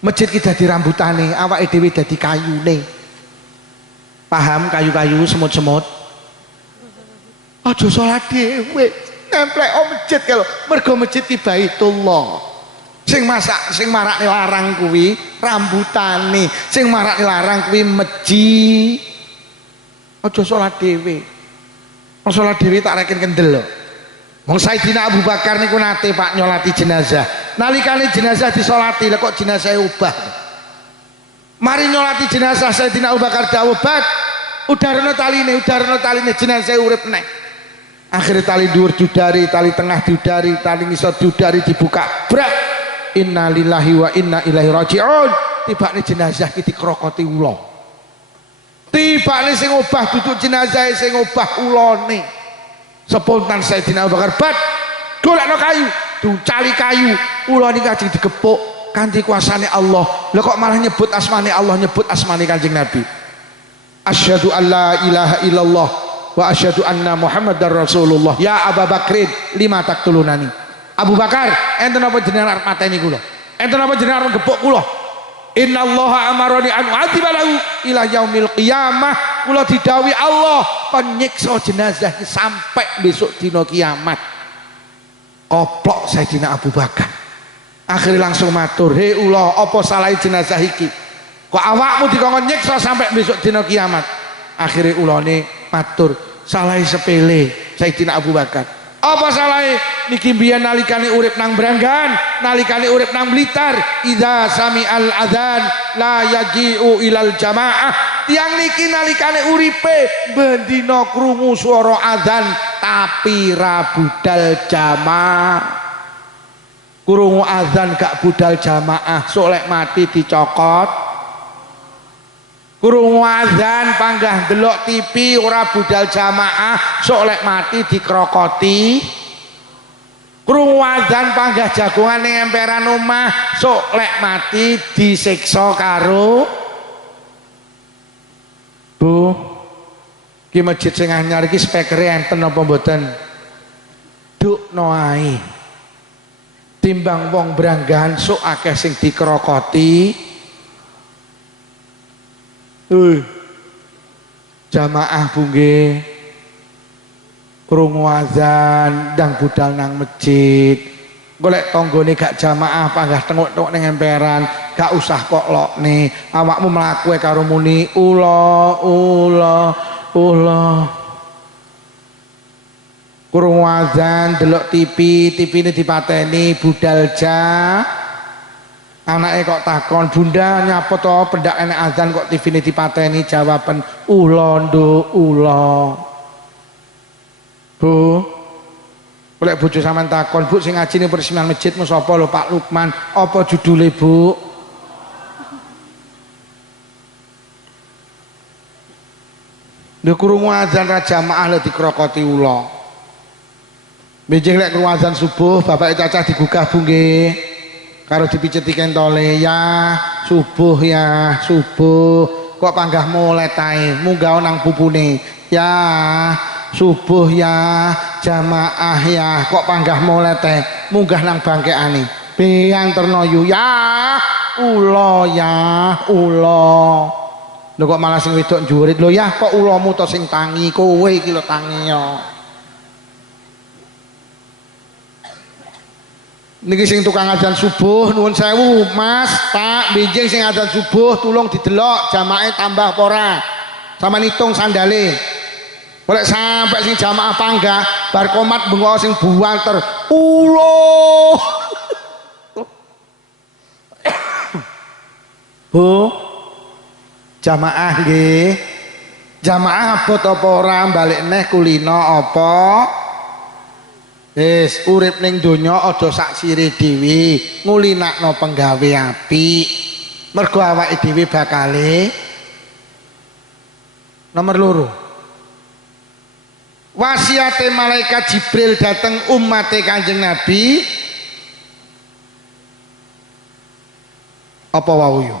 Masjid ki dadi rambutane, awake dhewe dadi kayune. Paham kayu-kayu semut-semut? Aja salat dhewe, nemplek o masjid kalau mergo masjid ki Baitullah. Sing masak sing marakne larang kuwi rambutane, sing marakne larang kuwi masjid. Aja salat dhewe. Wong salat dhewe tak reken kendel lho. Wong Sayyidina Abu Bakar niku nate Pak nyolati jenazah. Nalikane jenazah disolati lha kok jenazah ubah. Mari nyolati jenazah Sayyidina Abu Bakar dawuh, "Bak, udarana taline jenazah urip neh." Akhirnya tali dhuwur diudari, tali tengah diudari, tali ngisor diudari dibuka. Brak. Innalillahi wa inna ilaihi raji'un. Tibane jenazah iki dikrokoti ula. Tibane sing obah duduk jenazah sing obah ulane. Spontan Sayyidina Abu Bakar, "Bat, golekno kayu." Ducali kayu, ula niki ajeng digepuk kanthi kuasane Allah. Lah kok malah nyebut asmane Allah, nyebut asmane Kanjeng Nabi. Asyhadu an la ilaha illallah wa asyhadu anna Muhammadar Rasulullah. Ya Abu Bakrin, lima taktulunani. Abu Bakar, enten apa jenengan arep mateni kula? Enten apa jenengan arep gepuk kula? Innallaha amarani an u'adziba lahu ila yaumil qiyamah. Kula didhawuhi Allah kon nyiksa jenazah sampai besok dina kiamat. Koplok Sayyidina Abu Bakar. Akhirnya langsung matur, "Hei ula, apa salah jenazah iki? Kok awakmu dikongkon nyiksa sampai besok dina kiamat?" Akhirnya ulane matur, "Salah sepele Sayyidina Abu Bakar." Apa salahe? Niki mbiyen nalikane urip nang Branggan, nalikane urip nang Blitar, idza sami'al adzan la yaji'u ilal jamaah. Tiang niki nalikane uripe bendina krungu swara adzan tapi ra budal jamaah. Krungu adzan gak budal jamaah, sok lek mati dicokot. Krungu adzan panggah delok TV ora budal jamaah, sok lek mati dikrokoti. Krungu adzan panggah jagongan ning emperan omah, sok lek mati disiksa karo. Bu, ki masjid sing anyar iki spekere enten apa mboten? Dukno ae. Timbang wong Branggahan sok akeh sing dikrokoti. Jamaah bungge krungu azan ndang budal nang masjid golek tanggane gak jamaah panggah tengok-tengok ning emperan gak usah kok lokne awakmu mlaku karo muni ula kurung azan delok TV-ne dipateni budal anake kok takon bunda nyapa to pendak enek azan kok TV-ne dipateni jawaban ula nduk ula Bu boleh bojo sampean takon Bu sing ngaji ning persiapan masjidmu sapa lho Pak Lukman apa judule Bu lho kurung azan ra jamaah lho dikrokoti ula benjing lek kurung azan subuh bapak cacah digugah Bu nggih karo dipiceti kentole ya subuh kok panggah mulai tae munggah nang pupune ya subuh ya jamaah ya kok panggah mulai teh munggah nang bangkeane beang ternoyu ya ulo lho kok malah sing wedok njurit lho ya kok ulomu to sing tangi kowe iki lho tangi ya niki sing tukang adzan subuh nuwun sewu Mas Pak benjing sing adzan subuh tulung didelok jamaah tambah apa ora sama hitung sandale boleh sampai sing jamaah panggah bar komat bengok sing buanter ulo Bu jamaah nggih jamaah abot apa ora balik neh kulino apa wis urip ning donya aja sak sire dhewe ngulinakno penggawe apik mergo awake dhewe bakale nomor loro wasiate malaikat Jibril dateng ummate Kanjeng Nabi apa wau yo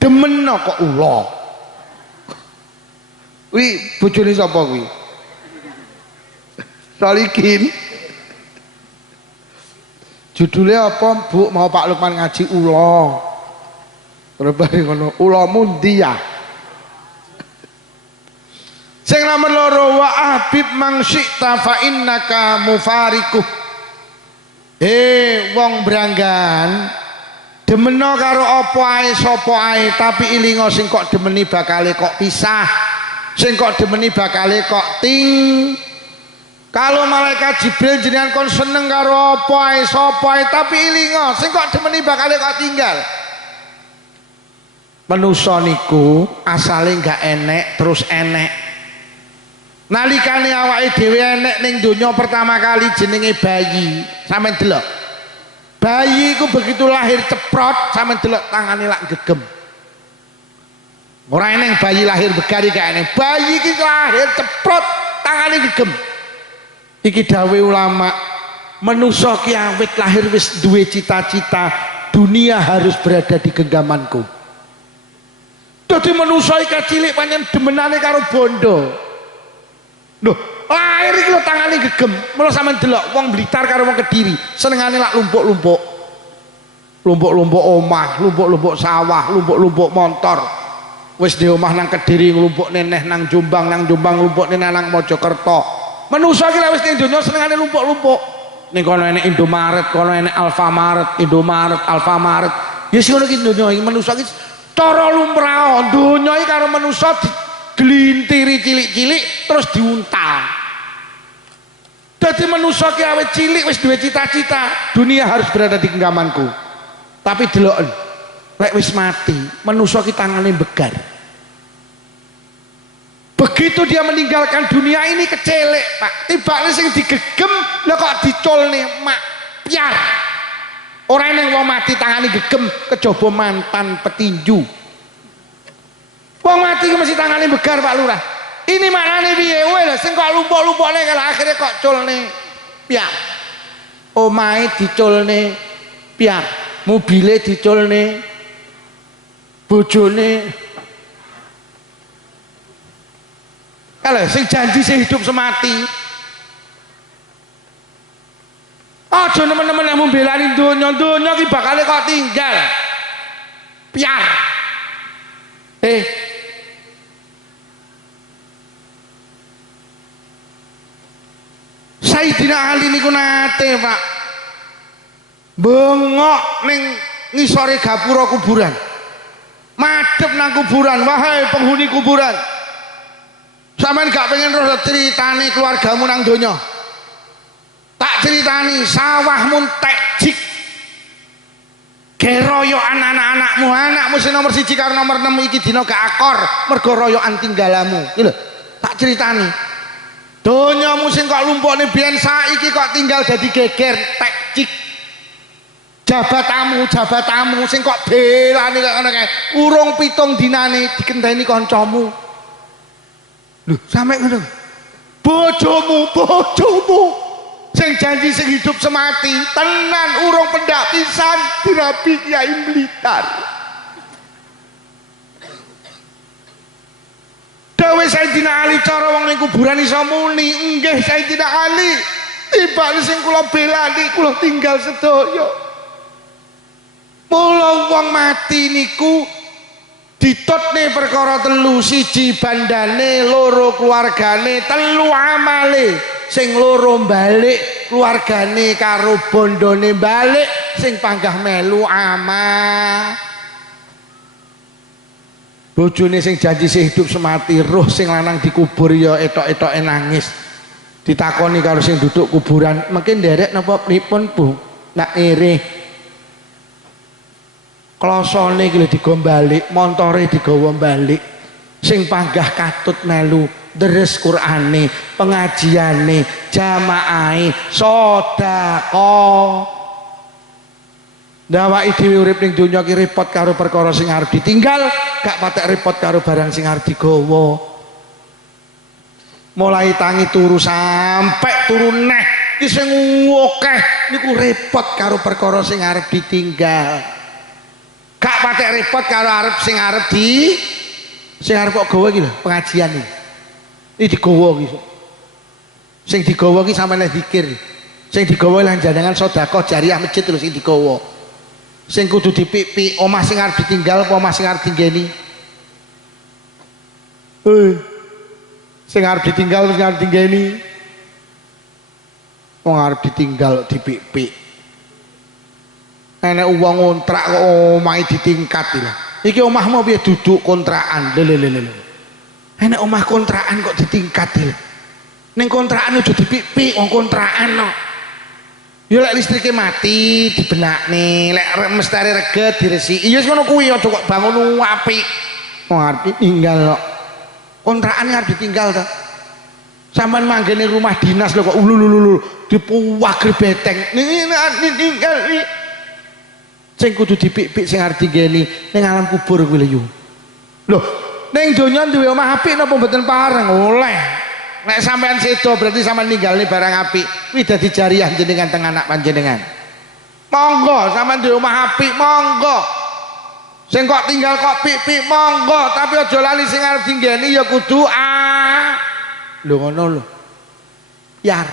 demen kok ula wi bojone sapa kuwi Solikin judulnya apa Bu mau Pak Lukman ngaji ula terus bari ngono ula mundiya sing nomor loro wa habib mangsyita fa innaka mufariquh wong branggan demeno karo apa ae sapa ae tapi ilingo sing kok demeni bakale kok pisah sing kok demeni bakale kok ting kalau malaikat Jibril jenengan kon seneng karo apa ae sapa ae tapi ilingo sing kok demeni bakal kok tinggal manusa niku asale enggak enek terus enek nalikane awake dhewe enek ning donya pertama kali jenenge bayi sampean delok bayi iku begitu lahir ceprot sampean delok tangane lak gegem ora eneng bayi lahir begari gak eneng bayi iki lahir ceprot tangane gegem iki dawe ulama manusia ki awit lahir wis duwe cita-cita dunia harus berada di genggamanku dadi manusia iki cilik pancen demenane karo bondo lho lahir iki lho tangane gegem mula sampean delok wong Blitar karo wong Kediri senengane lak lumpuk-lumpuk omah lumpuk-lumpuk sawah lumpuk-lumpuk montor wis di omah nang Kediri nglumpuk neneh nang Jombang lumpuk neneh nang Mojokerto manusia kira wis ning donya senengane lumpuk-lumpuk ning kono enek Indomaret kono enek Alfamaret Alfamaret ya sing ngono iki donya iki manusia iki cara lumrah donya iki karo manusia diglintiri cilik-cilik terus diuntal dadi manusia ki awet cilik wis duwe cita-cita dunia harus berada di genggamanku tapi deloken lek wis mati manusia ki tangane begar begitu dia meninggalkan dunia ini kecelek Pak tibane sing digegem lho kok diculne mak piar ora ning wong mati tangane gegem kejaba mantan petinju wong mati mesti tangane begar Pak Lurah ini maknane piye lho sing kok lumpuk-lumpukne kalau akhirnya kok culne piar omahe diculne piar mobile diculne bojone kalau sing janji sing hidup semati aja nemen-nemen yang membelani donya ki bakal kok tinggal piar Sayyidina Ali niku nate Pak bengok ning ngisore gapura kuburan, madhep nang kuburan. Wahai penghuni kuburan, sampean gak pengen roh ceritane keluargamu nang donya? Tak ceritani sawahmu tekjik, geroyokan anak-anakmu sing nomor 1 karo nomor 6 iki dina gak akor mergo royokan tinggalamu. Iki lho, tak ceritani. Donyamu sing kok lumpukne biyen saiki kok tinggal dadi geger tekjik. Jabatamu sing kok belani kok ngono kae. Urung 7 dinane dikenteni kancamu. Lho, sampe ngono. Bojomu sing janji sing hidup semati tenan urung pendak pisan dirabi Kiai Blitar. Dawe Sayyidina Ali cara wong ning kuburan iso muni, nggih Sayyidina Ali, tibane sing kula belani kula tinggal sedaya. Mula wong mati niku ditutne perkara 3, 1 bandane, 2 keluargane, 3 amale. Sing 2 balik keluargane karo bondone balik, sing panggah melu ama. Bojone sing janji sing hidup semati, roh sing lanang dikubur ya etok-etoke nangis. Ditakoni karo sing duduk kuburan, mungkin nderek napa pripun Bu? Nak ere klosone iki lho digo balik, montore digawa balik. Sing panggah katut melu deres Qur'ane, pengajiane, jamaahe, sedekah. Ndawaki dhewe urip ning donya ki repot karo perkara sing arep ditinggal, gak patek repot karo barang sing arep digawa. Mulai tangi turu sampai turu neh iki sing akeh niku repot karo perkara sing arep ditinggal. Gak patek repot karo arep sing arep kok gawa iki lho, pengajian iki. Ini digawa iki. Sing digawa iki sampeyan zikir. Sing digawa lan jangan sedekah jariah masjid lho sing digawa. Sing kudu dipik-pik omah sing arep ditinggal apa omah sing arep dinggeni? Sing arep ditinggal sing arep dinggeni. Wong arep ditinggal dipik-pik. Enek wong ngontrak kok omahe ditingkat lho. Iki omahmu piye duduk kontrakan. Lho. Enak omah kontrakan kok ditingkat lho. Ning kontrakan aja dipik-pik wong kontrakan no. Ya lek listrike mati dibenakne, lek mestari reget diresiki. Ya wis ngono kuwi aja kok bangun apik. Wong arep tinggal kok. Kontrakan arep ditinggal to. Sampeyan manggene rumah dinas lho kok ulul dipuwagre beteng. Tinggal iki. Sing kudu dipik-pik sing arep dinggeni ning alam kubur kuwi lho. Lho, ning donya duwe omah apik napa mboten pareng? Oleh. Nek sampean sedo berarti sampean ninggalne barang apik. Kuwi dadi jariah jenengan teng anak panjenengan. Monggo sampean duwe omah apik, monggo. Sing kok tinggal kok pik-pik monggo, tapi aja lali sing arep dinggeni ya kudu lho ngono lho. Yar.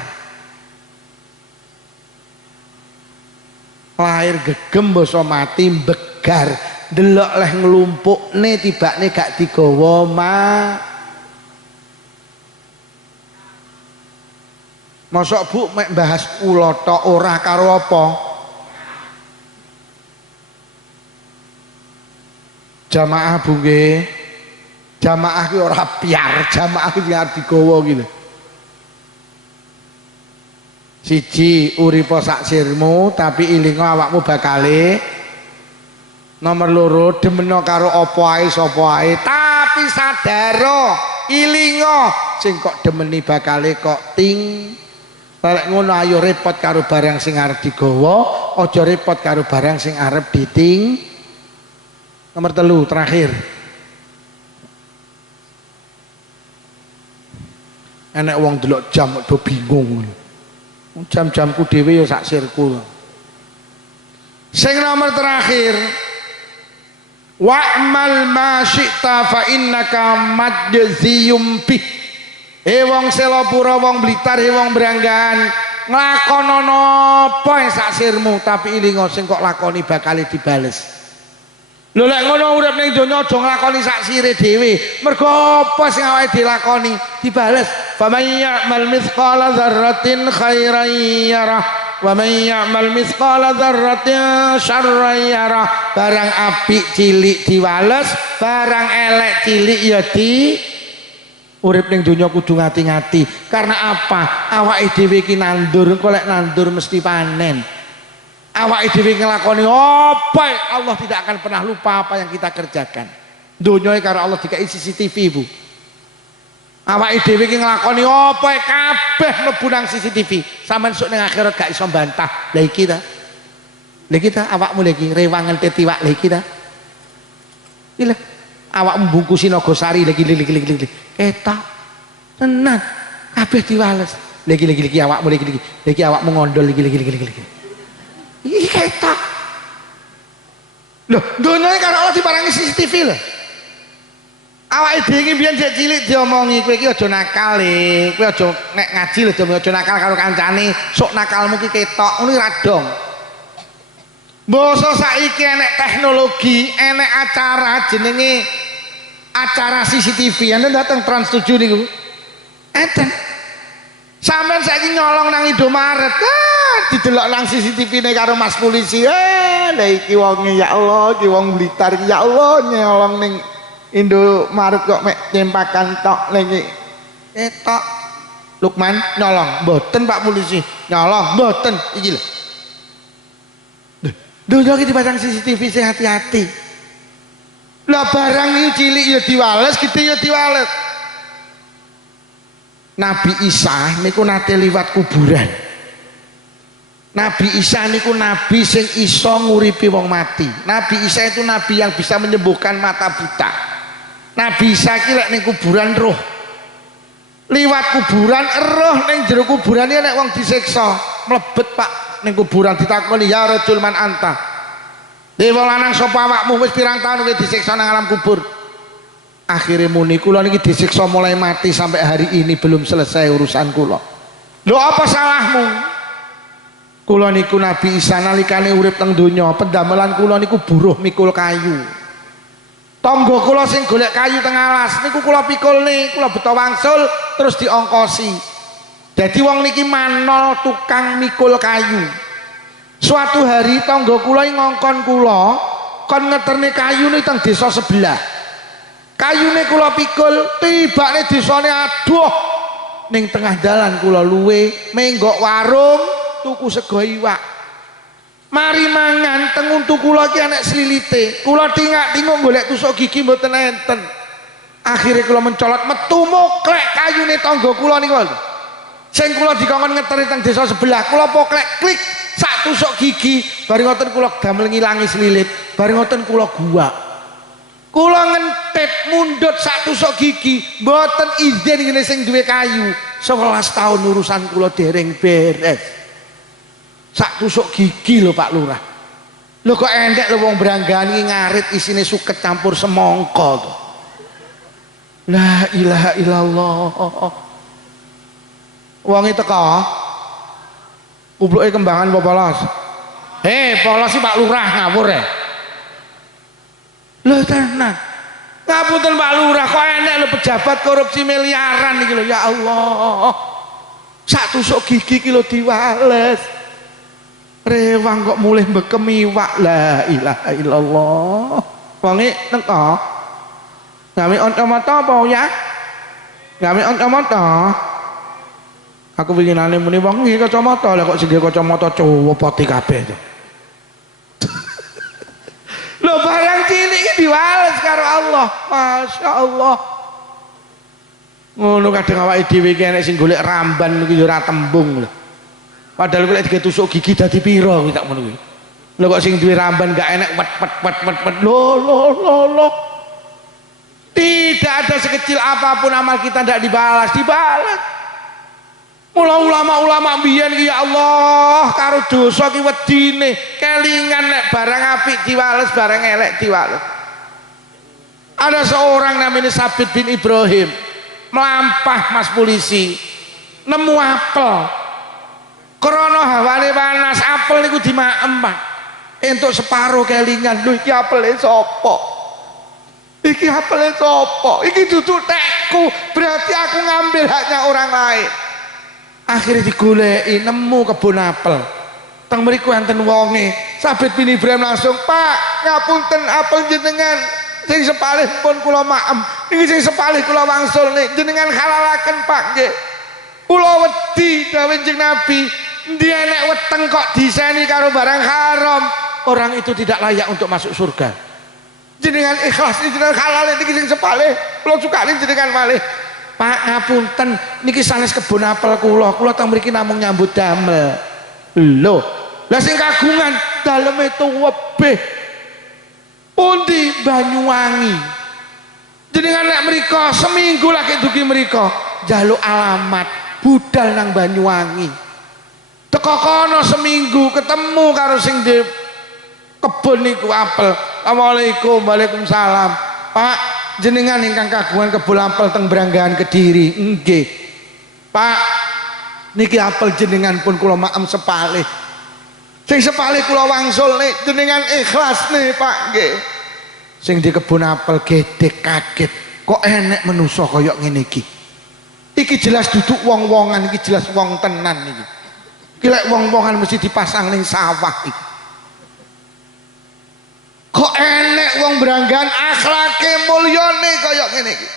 Lahir gegem basa mati begar. Delok leh nglumpukne tibakne gak digawa Mosok Bu mek bahas kula tok ora karo apa? Jamaah Bu nggih. Jamaah ki ora piar, jamaah ki arep digawa ki lho. 1 uripa sak sirmu tapi ilingo awakmu bakale. Nomor 2 demeno karo apa ae sapa ae tapi sadaro ilingo sing kok demeni bakale kok ting. Lek ngono ayo repot karo barang sing arep digawa, aja repot karo barang sing arep diting. Nomor 3 terakhir. Enek wong delok jam do bingung. Jam-jamku dhewe ya sak sirku. Sing nomor terakhir. Wa'mal ma syi'ta fa innaka majziyum bih. Wong Selopura, wong Blitar, wong Branggahan, nglakonono apa sak sirmu tapi ilingo sing kok lakoni bakal dibales. Lho lek ngono urip ning donya aja nglakoni sak sire dhewe. Mergo apa sing awake dilakoni dibales. Faman ya'mal mithqala dzarratin khairan yarah wa may ya'mal mithqala dzarratin syarran yarah. Barang apik cilik diwales, barang elek cilik ya di urip ning donya kudu ngati-ngati. Karena apa? Awake dhewe iki nandur, engko lek nandur mesti panen. Awake dhewe nglakoni apa Allah tidak akan pernah lupa apa yang kita kerjakan. Donyoe karo Allah dikai CCTV, Bu. Awake dhewe iki nglakoni apa kabeh mlebu nang CCTV. Sampeyan sok ning akhirat gak iso bantah. Lah iki ta. Lah iki ta awakmu lha iki rewangan tetiwak lha iki ta. Iki lho awakmu bungkusi Nagosari lagi ketok. Tenan kabeh diwales. Lagi awakmu lagi awakmu ngondol lagi. Iki ketok. Loh, donyoe karo Allah diparangi CCTV lho. Awake dhewe iki biyen jek cilik diomongi kowe iki aja nakal le, kowe aja nek ngaji lho aja nakal karo kancane, sok nakalmu ki ketok, ngono ra dong. Basa saiki enek teknologi, enek acara jenenge acara CCTV. Anda datang Trans 7 niku. Enten. Sampeyan saiki nyolong nang Indomaret, didelok nang CCTV ne karo Mas polisi. Lah iki wonge ya Allah, iki wong Blitar ya Allah nyolong ning Indomaret kok mek nyempakan tok lagi. Tok. Lukman nyolong, mboten Pak polisi. Nyolong, mboten iki lho. Donya iki dipasang CCTV sing hati-hati. Lah barang iki cilik ya diwales, gede ya diwales. Nabi Isa niku nate liwat kuburan. Nabi Isa niku nabi sing iso nguripi wong mati. Nabi Isa itu nabi yang bisa menyembuhkan mata buta. Nabi Isa ki lek ning kuburan roh. Liwat kuburan roh ning jero kuburan nek wong disiksa, mlebet Pak ning kuburan ditakoni ya rajul man anta. Dewa lanang sapa awakmu wis pirang taun kowe disiksa nang alam kubur. Akhire muni kula niki disiksa mulai mati sampai hari ini belum selesai urusan kula. Lho apa salahmu? Kula niku Nabi Isa nalikane urip teng donya, pendamelan kula niku buruh mikul kayu. Tangga kula sing golek kayu teng alas niku kula pikulne, kula beto wangsul terus diongkosi. Jadi wong niki manol tukang mikul kayu. Suatu hari tangga kula ngongkon kula kon ngeterne kayune teng desa sebelah. Kayune kula pikul, tibane desane aduh ning tengah dalan kula luwe menggok warung tuku sego iwak. Mari mangan teng untu kula ki enek slilite. Kula tingak-tinguk golek tusuk gigi mboten enten. Akhire kula mencolot metu moklek kayune tangga kula niku. Sing kula dikongkon ngeteri teng desa sebelah, kula poklek klik sak tusuk gigi, bareng ngoten kula damel ngilangi slilit, bareng ngoten kula guwak. Kula ngentit mundut sak tusuk gigi, mboten izin ngene sing duwe kayu. 11 tahun urusan kula dereng beres. Sak tusuk gigi lho Pak Lurah. Lho kok endek lho wong Branggani ngarit isine suket campur semangka to. La ilaha illallah. Wonge teko. Kupluke kembangan apa polos? Polos sih Pak Lurah ngawur ya. Lho tenan. Ngapunten Pak Lurah kok enek lho pejabat korupsi miliaran iki lho ya Allah. Sak tusuk gigi ki lho diwales. Rewang kok mulih mbekem iwak. La ilaha illallah. Wonge teko. Gawe onco-monco apa ya? Gawe onco-monco. Aku winginane muni wong iki kacamata, lha kok sing kacamata cowok poti kabeh to. Lho barang cilik iki diwales karo Allah. Masya Allah. Ngono kadang awake dhewe iki enek sing golek ramban iki ora tembung lho. Padahal golek ditusuk gigi dadi pira kuwi tak ngono kuwi. Lho kok sing duwe ramban gak enek wet. Loh. Tidak ada sekecil apapun amal kita tidak dibalas. Mula ulama-ulama mbiyen ya Allah karo dosa ki wedine kelingan nek barang apik diwales barang elek diwales. Ada seorang namanya Sabit bin Ibrahim melampah Mas polisi nemu apel. Krana hawane panas apel niku dimaem Pak. Entuk separuh kelingan lho iki apele sapa? Iki apele sapa? Iki dudu tekku, berarti aku ngambil haknya orang lain. Akhirnya digoleki nemu kebun apel. teng mriku enten wonge. Sabit bin Ibrahim langsung, "Pak, ngapunten apel jenengan sing sepalih pun kula maem. Niki sing sepalih kula wangsul nih jenengan halalaken Pak nggih. Kula wedi dawuh Kanjeng Nabi, endi enek weteng kok diseni karo barang haram, orang itu tidak layak untuk masuk surga. Jenengan ikhlas jenengan halal niki sing sepalih kula sukani jenengan malih. Pak ngapunten niki sanes kebun apel kula teng mriki namung nyambut damel." Lho, lah sing kagungan daleme tuwebeh pundi Banyuwangi. Jenengan nek mriko seminggu lagi dugi mriko njaluk alamat budal nang Banyuwangi. Teko kono seminggu ketemu karo sing di kebun niku apel. Assalamualaikum, waalaikumsalam. Pak, jenengan ingkang kagungan kebun apel teng Branggahan Kediri. Nggih. Pak, niki apel jenengan pun kula maem sepalih. Sing sepalih kula wangsul nih jenengan ikhlas nih Pak nggih. Sing di kebun apel gedhe kaget, kok enek manusa kaya ngene iki. Iki jelas duduk wong-wongan, iki jelas wong tenan iki. Iki lek wong-wongan mesti dipasang ning sawah iki. Kok enek wong Branggahan akhlake mulyane kaya ngene iki.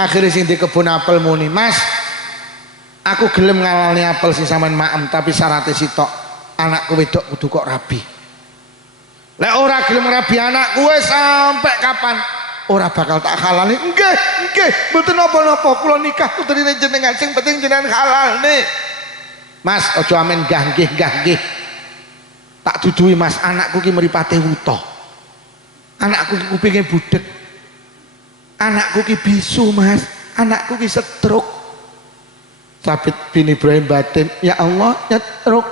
Akhire sing di kebun apel muni, "Mas, aku gelem ngalani apel sing sampean maem tapi syaratnya sitok anakku wedok kudu kok rabi. Lek ora gelem rabi anakku wis sampai kapan ora bakal tak halali." Nggih, mboten napa-napa, kula nikah putrine jenengan sing penting jenengan halal nih. Mas, aja amen nggih. Tak duduhi Mas, anakku ki mripate wuta. Anakku ki kupinge budhek. Anakku ki bisu Mas, anakku ki stroke. Sabit bin Ibrahim batin, "Ya Allah, ya stroke."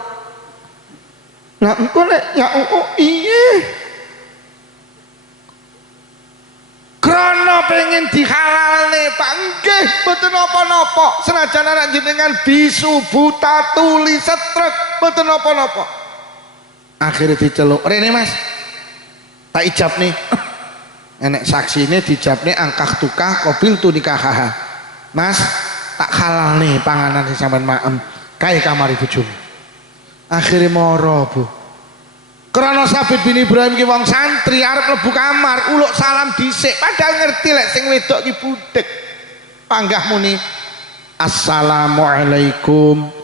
Nah engko nek ya iya. Krana pengen dihalalne Pak nggih mboten napa-napa. Senajan anak jenengan bisu, buta, tuli, stroke mboten napa-napa. Akhirnya diceluk, "Rene Mas, tak ijab nih." Enek saksine dijabne angkah tukah kobil tu nikah. "Mas, tak halal nih panganan sing sampean maem kae kamari bojomu." Akhirnya moro Bu. Krana Sabit bin Ibrahim ki wong santri arep mlebu kamar, uluk salam dhisik padahal ngerti lek sing wedok ki budhek. Panggah muni, "Assalamualaikum."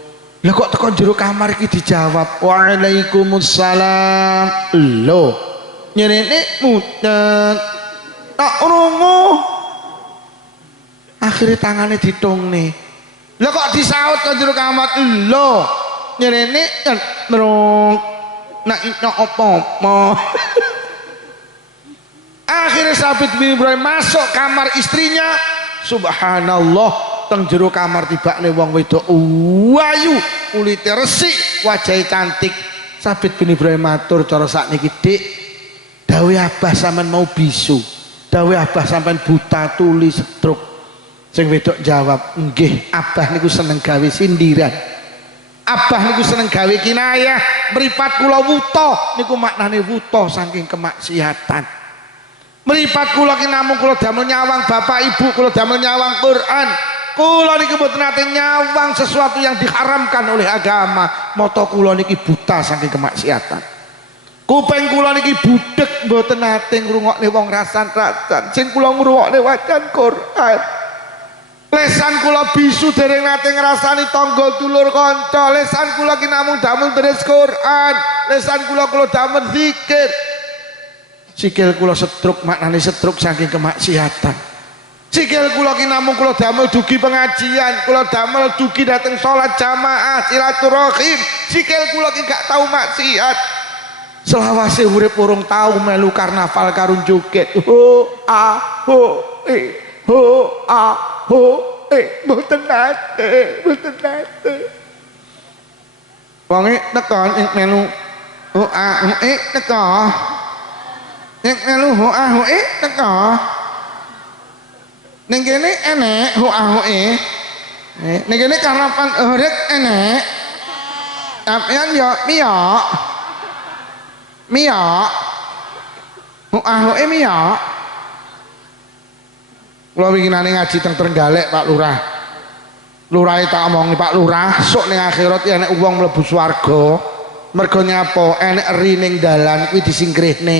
Lah kok teko jero kamar iki dijawab, "Waalaikumsalam." Lho, nyenene mudeng. Tak rungu. Akhirnya tangannya ditongne. Lah kok disaut kok jero kamar? Lho, nyenene terung nak apa-apa. Akhirnya Sabit bin Ibrahim masuk kamar istrinya. Subhanallah, teng jero kamar tibakne wong wedok wayu, kulite resik, wajahnya cantik. Sabit bin Ibrahim matur cara sakniki, "Dik, dawe abah sampean mau bisu, dawe abah sampean buta, tuli, stroke." Sing wedok jawab, "Nggih, abah niku seneng gawe sindiran. Abah niku seneng gawe kinayah, mripat kula wuta." Niku maknane wuta saking kemaksiatan. Mripat kula ki namung kula damel nyawang bapak ibu, kula damel nyawang Quran. Kula niki mboten nate nyawang sesuatu yang diharamkan oleh agama. Mata kula niki buta saking kemaksiatan. Kuping kula niki budhek mboten nate ngrungokne wong rasan-rasan. Sing kula ngrungokne wacan Quran. Lesan kula bisu dereng nate ngrasani tangga dulur kanca. Lesan kula ki namung damel deres Quran. Lesan kula damel zikir. Sikil kula setruk, maknane setruk saking kemaksiatan. Sikil kula ki namung kula damel dugi pengajian, kula damel dugi dateng salat jamaah, silaturahim. Sikil kula ki gak tau maksiat. Selawase urip urung tau melu karnaval karun joget. Ho ah ho ho ah ho mboten nate. Wonge tekan ing melu ho ah ho tekan. Nek melu ho ah ho tekan. Ning kene enek ho ah ho ning kene karnaval urip enek. Sampeyan yo miyok. Miyok. Ho ah ho miyok. Kula winginane ngaji teng Trenggalek Pak Lurah. Lurahe tak omongi Pak Lurah, sok ning akhirat nek wong mlebu swarga mergo nyapa enek eri ning dalan kuwi disingkrihne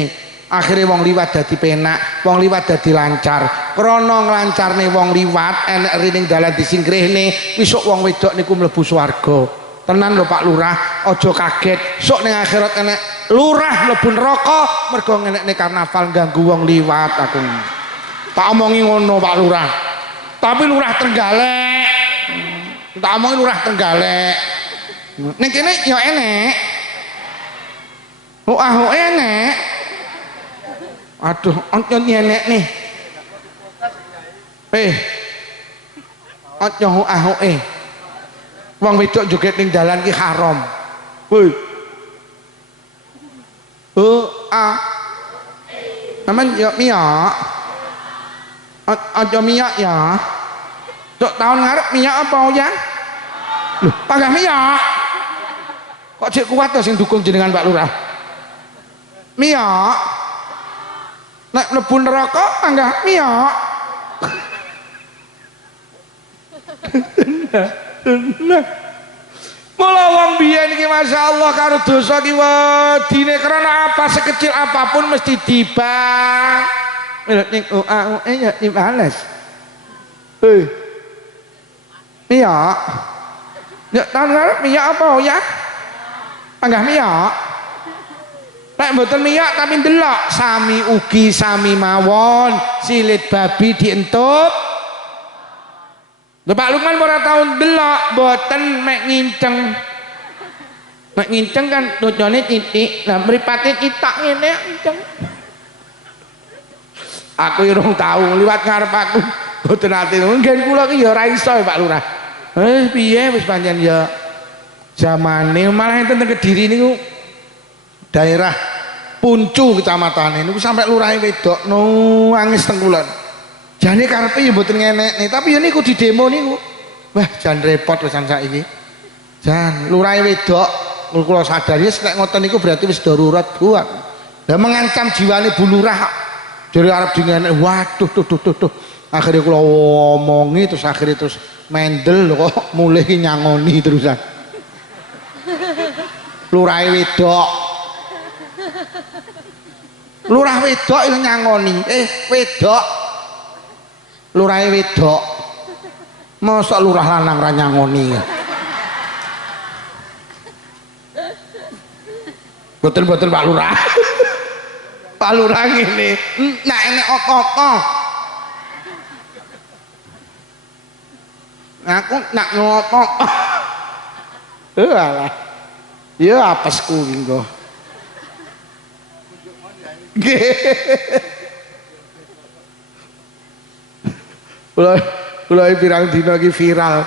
akhirnya wong liwat dadi penak wong liwat dadi lancar krana nglancarne wong liwat enek eri ning dalan disingkrihne besok wong wedok niku mlebu swarga tenan lho Pak Lurah aja kaget sok ning akhirat enek lurah mlebu neraka mergo ngenekne karnaval ganggu wong liwat aku tak omongi ngono Pak Lurah tapi Lurah Trenggalek tak omongi Lurah Trenggalek ning kene ya enek enek aduh onco enek nih onco wong wedok joget ning dalan ki haram woi Naman yo miyak onco miyak ya tok tahun ngarep miyak apa ya loh panggah miyak kok cek kuat to sing dukung jenengan Pak Lurah miyak nek mlebu neraka panggah miyak mula wong biyen iki masyaallah karo dosa ki wedine karena apa sekecil apapun mesti dibang ning ya dibales miyak ya tahun ngarep miyak apa ya panggah miyak nek mboten miyak tapi ndelok sami ugi sami mawon silit babi dientup lho Pak Lukman ora tau ndelok mboten mek nginceng kan tujuane titik lah mripate citak ngene nginceng aku urung tau liwat ngarep aku mboten ate ngen kula ki ya ora iso Pak Lurah piye wis pancen ya zamane malah enten teng Kediri niku daerah Puncu kecamatan niku sampai lurahe wedok nangis teng kulon jane karepe ya mboten ngenekne tapi ya niku di demo niku wah jan repot wisan saiki jan lurahe wedok kula sadari nek ngoten niku berarti wis darurat buat lah mengancam jiwane Bu Lurah jare arep dingenek waduh tuh akhirnya kula omongi terus akhirnya terus mendel kok mulai nyangoni terusan lurah wedok lurah wedok itu nyangoni wedok lurah wedok masa lurah lanang ra nyangoni betul-betul Pak Lurah Pak Lurah ngene nak enek opo-opo aku nak ngopo alah ya apesku engko kula pirang dina iki viral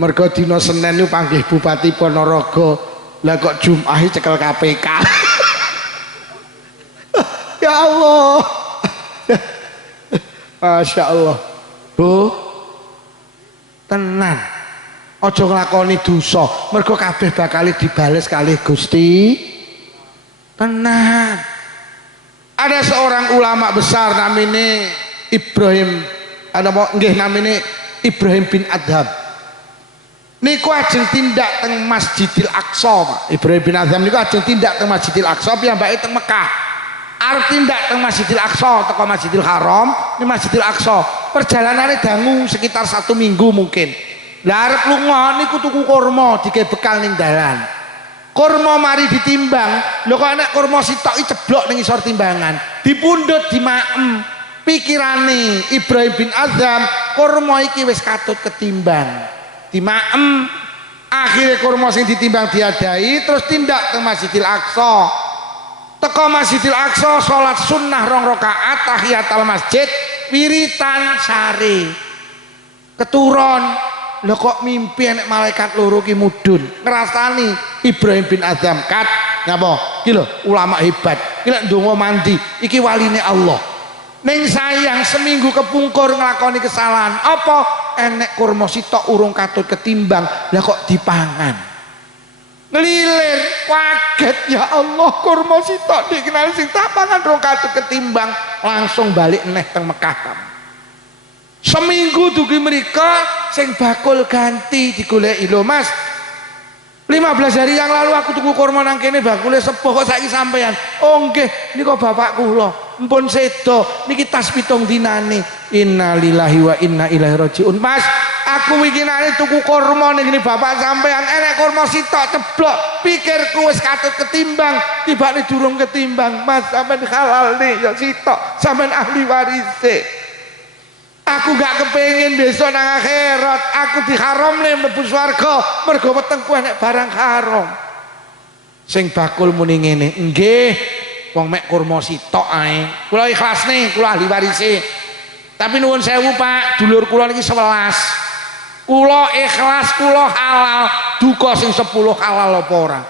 mergo dina Senin niku panggih Bupati Ponorogo lah kok Jumat cekel KPK ya Allah Masya Allah Bu tenan aja nglakoni dosa mergo kabeh bakal dibales kalih Gusti tenan ada seorang ulama besar namanya Ibrahim namanya Ibrahim bin Adham niku ajeng tindak teng Masjidil Aqsa Pak Ibrahim bin Adham niku ajeng tindak teng Masjidil Aqsa piyambake teng Mekah arep tindak teng Masjidil Aqsa teko Masjidil Haram di Masjidil Aqsa perjalanannya dangu sekitar 1 minggu mungkin lah arep lunga niku tuku kurma dike bekal ning dalan kurma mari ditimbang lho kok enek kurma sitok ceblok ning isor timbangan dipundhut dimaem pikirane Ibrahim bin Adham kurma iki wis katut ketimbang dimaem akhirnya kurma sing ditimbang diadai terus tindak ke Masjidil Aqsa teko Masjidil Aqsa sholat sunnah 2 rakaat tahiyatul masjid wiritan sare keturun lho kok mimpi enek malaikat loro ki mudhun ngrasani Ibrahim bin Adham kat ngapa iki lho ulama hebat iki lek ndonga mandi iki waline Allah ning sayang seminggu kepungkur nglakoni kesalahan apa enek kurma sitok urung katut ketimbang lah kok dipangan ngelilir kaget ya Allah kurma sitok dikenal sing tak pangan urung katut ketimbang langsung balik neh teng Mekah kamu seminggu dugi mereka sing bakul ganti digoleki lho Mas 15 hari yang lalu aku tuku kurma nang kene bakule sepuh kok saiki sampean. Oh nggih, nika bapak kula. Mpun sedo niki tas 7 dinane. Innalillahi wa inna ilaihi rajiun. Mas, aku winginane tuku kurma ning ngene bapak sampean enek kurma sitok ceblok. Pikirku wis katut ketimbang, tibane durung ketimbang. Mas, sampean halal nih ya sitok, sampean ahli warise. Aku gak kepengin besok nang akhirat aku diharamne mlebu swarga mergo wetengku enek barang haram. Sing bakul muni ngene, nggih wong mek kurma sitok ae. Kula ikhlas nih, kula ahli warise. Tapi nuwun sewu Pak, dulur kula niki 11. Kula ikhlas, kula halal, duka sing 10 halal apa ora.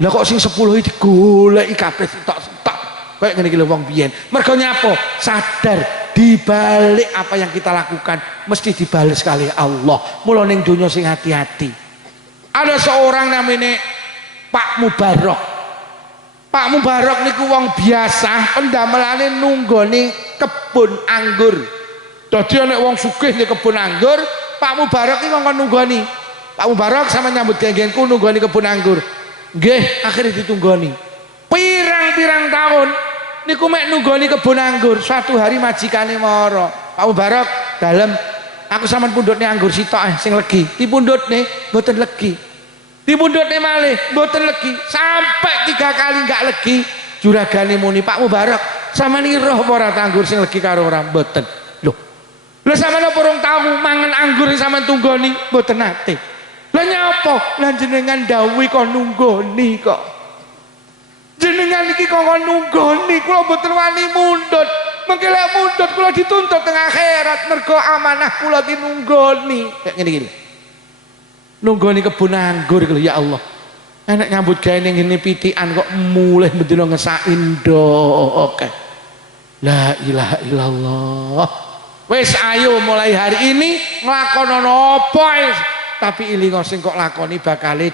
Lah kok sing 10 iki digoleki kabeh sitok-sitok. Kayak ngene iki lho wong biyen. Mergo nyapa? Sadar dibalik apa yang kita lakukan mesti dibales sekali Allah. Mula ning donya sing hati-hati. Ada seorang namanya Pak Mubarok. Pak Mubarok niku wong biasa, pendamelane nunggoni kebun anggur. Dadi nek wong sugih ning kebun anggur, Pak Mubarok iki ngongkon nunggoni. Pak Mubarok sama nyambut genggenku nunggoni kebun anggur. Nggih, akhirnya ditunggoni. Pirang-pirang tahun niku mek nunggoni kebun anggur. Suatu hari majikane mara, Pak Mubarok dalem, aku sampean pundhutne anggur sitok sing legi. Dipundhutne mboten legi. Dipundhutne malih mboten legi. Sampai 3 kali enggak legi, juragane muni, Pak Mubarok, sampean iki roh apa ora anggur sing legi karo ora? Mboten. Lho. Lah sampean apa urung tahu mangan anggur sing sampean tunggoni? Mboten nate. Lah nyapa? Lah jenengan dawuhi kok nunggoni kok. Jenengan iki kok nunggoni, kula mboten wani mundhut. Mengke lek mundhut kula dituntut teng akhirat mergo amanah kula ki nunggoni. Kayak ngene iki. Nunggoni kebun anggur iki lho ya Allah. Enek nyambut gawe ning ngene pitikan kok mulih bendina ngesaki ndok. La ilaha illallah. Wis ayo mulai hari ini nglakonono apa ae. Tapi ilingo sing kok lakoni bakale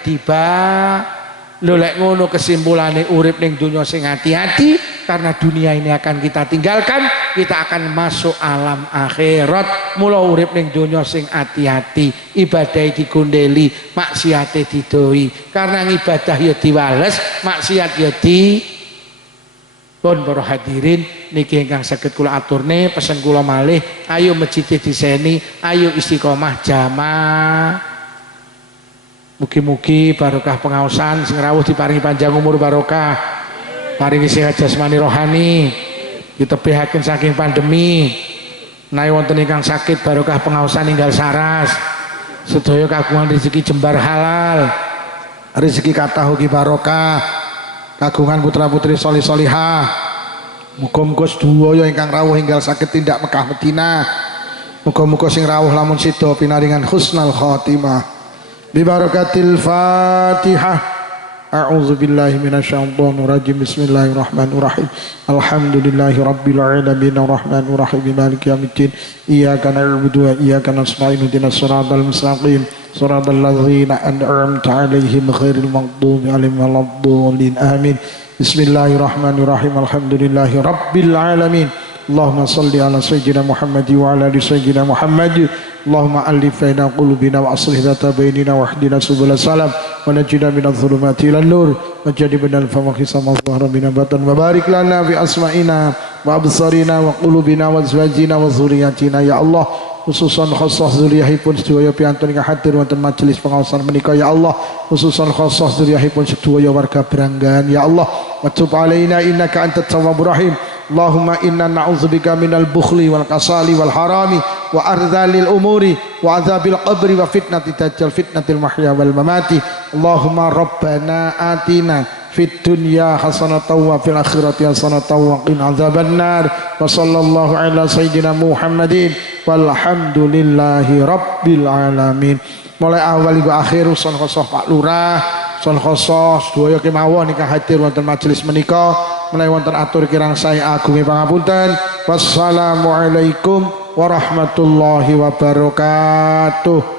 lho lek ngono kesimpulane urip ning dunya sing hati-hati karena dunia ini akan kita tinggalkan, kita akan masuk alam akhirat. Mula urip ning dunya sing hati-hati, ibadah digondeli, maksiate didoi. Karena ibadah ya diwales, maksiat ya di pun para hadirin niki ingkang saged kula aturne pesen kula malih, ayo masjid diseni, ayo istiqomah jamaah. Mugi-mugi barokah pengaosan sing rawuh diparingi panjang umur barokah, paringi sehat jasmani rohani, ditebihaken saking pandemi. Menawi wonten ingkang sakit barokah pengaosan ninggal saras. Sedaya kagungan rezeki jembar halal, rezeki kathah ugi barokah, kagungan putra-putri solih solihah. Muga-muga sedaya ingkang rawuh enggal sakit tindak Mekah Madinah. Muga-muga sing rawuh lamun sida pinaringan husnul khotimah. Bibarakatil Fatihah. A'udzu billahi minasyaitonir rajim. Bismillahirrahmanirrahim. Alhamdulillahi rabbil alamin arrahmanir rahim maliki yaumiddin. Iyyaka na'budu wa iyyaka nasta'in ihdinas siratal mustaqim. Siratal ladzina an'amta 'alaihim ghairil maghdubi 'alaihim waladdallin. Amin. Bismillahirrahmanirrahim. Alhamdulillahi rabbil alamin. Allahumma salli ala sayyidina Muhammad wa ala ali sayyidina Muhammad. Allahumma alif baina qulubina wa aslih dhata bainina wa hdina subul salam wa najina minadh dhulumati ilan nur wa jannibna al-fawahisha ma dhahara minha batan wa barik lana fi asma'ina wa absarina wa qulubina wa azwajina wa dzurriyyatina ya Allah. Khususan khusus dzurriyyahipun sedaya piantun ingkang hadir wonten majelis pengaosan menika ya Allah. Khususan khusus dzurriyyahipun sedaya warga Branggan ya Allah. Wa tub alaina innaka antat tawwabur rahim. Allahumma inna na'udzubika minal bukhli wal kasali wal harami wa ardhalil umuri wa adzabil qabri wa fitnati dajjal fitnatil mahya wal mamati. Allahumma rabbana atina fid dunya hasanatan wa fil akhirati hasanatan wa qina adzabannar. Wa sallallahu ala sayyidina Muhammadin walhamdulillahi rabbil alamin. Mulai awal hingga akhir son khosoh Pak Lurah, son khosoh sedaya kemawon ingkang hadir wonten majelis menika. Menawi wonten atur kirang saya agungi pangapunten. Wassalamualaikum warahmatullahi wabarakatuh.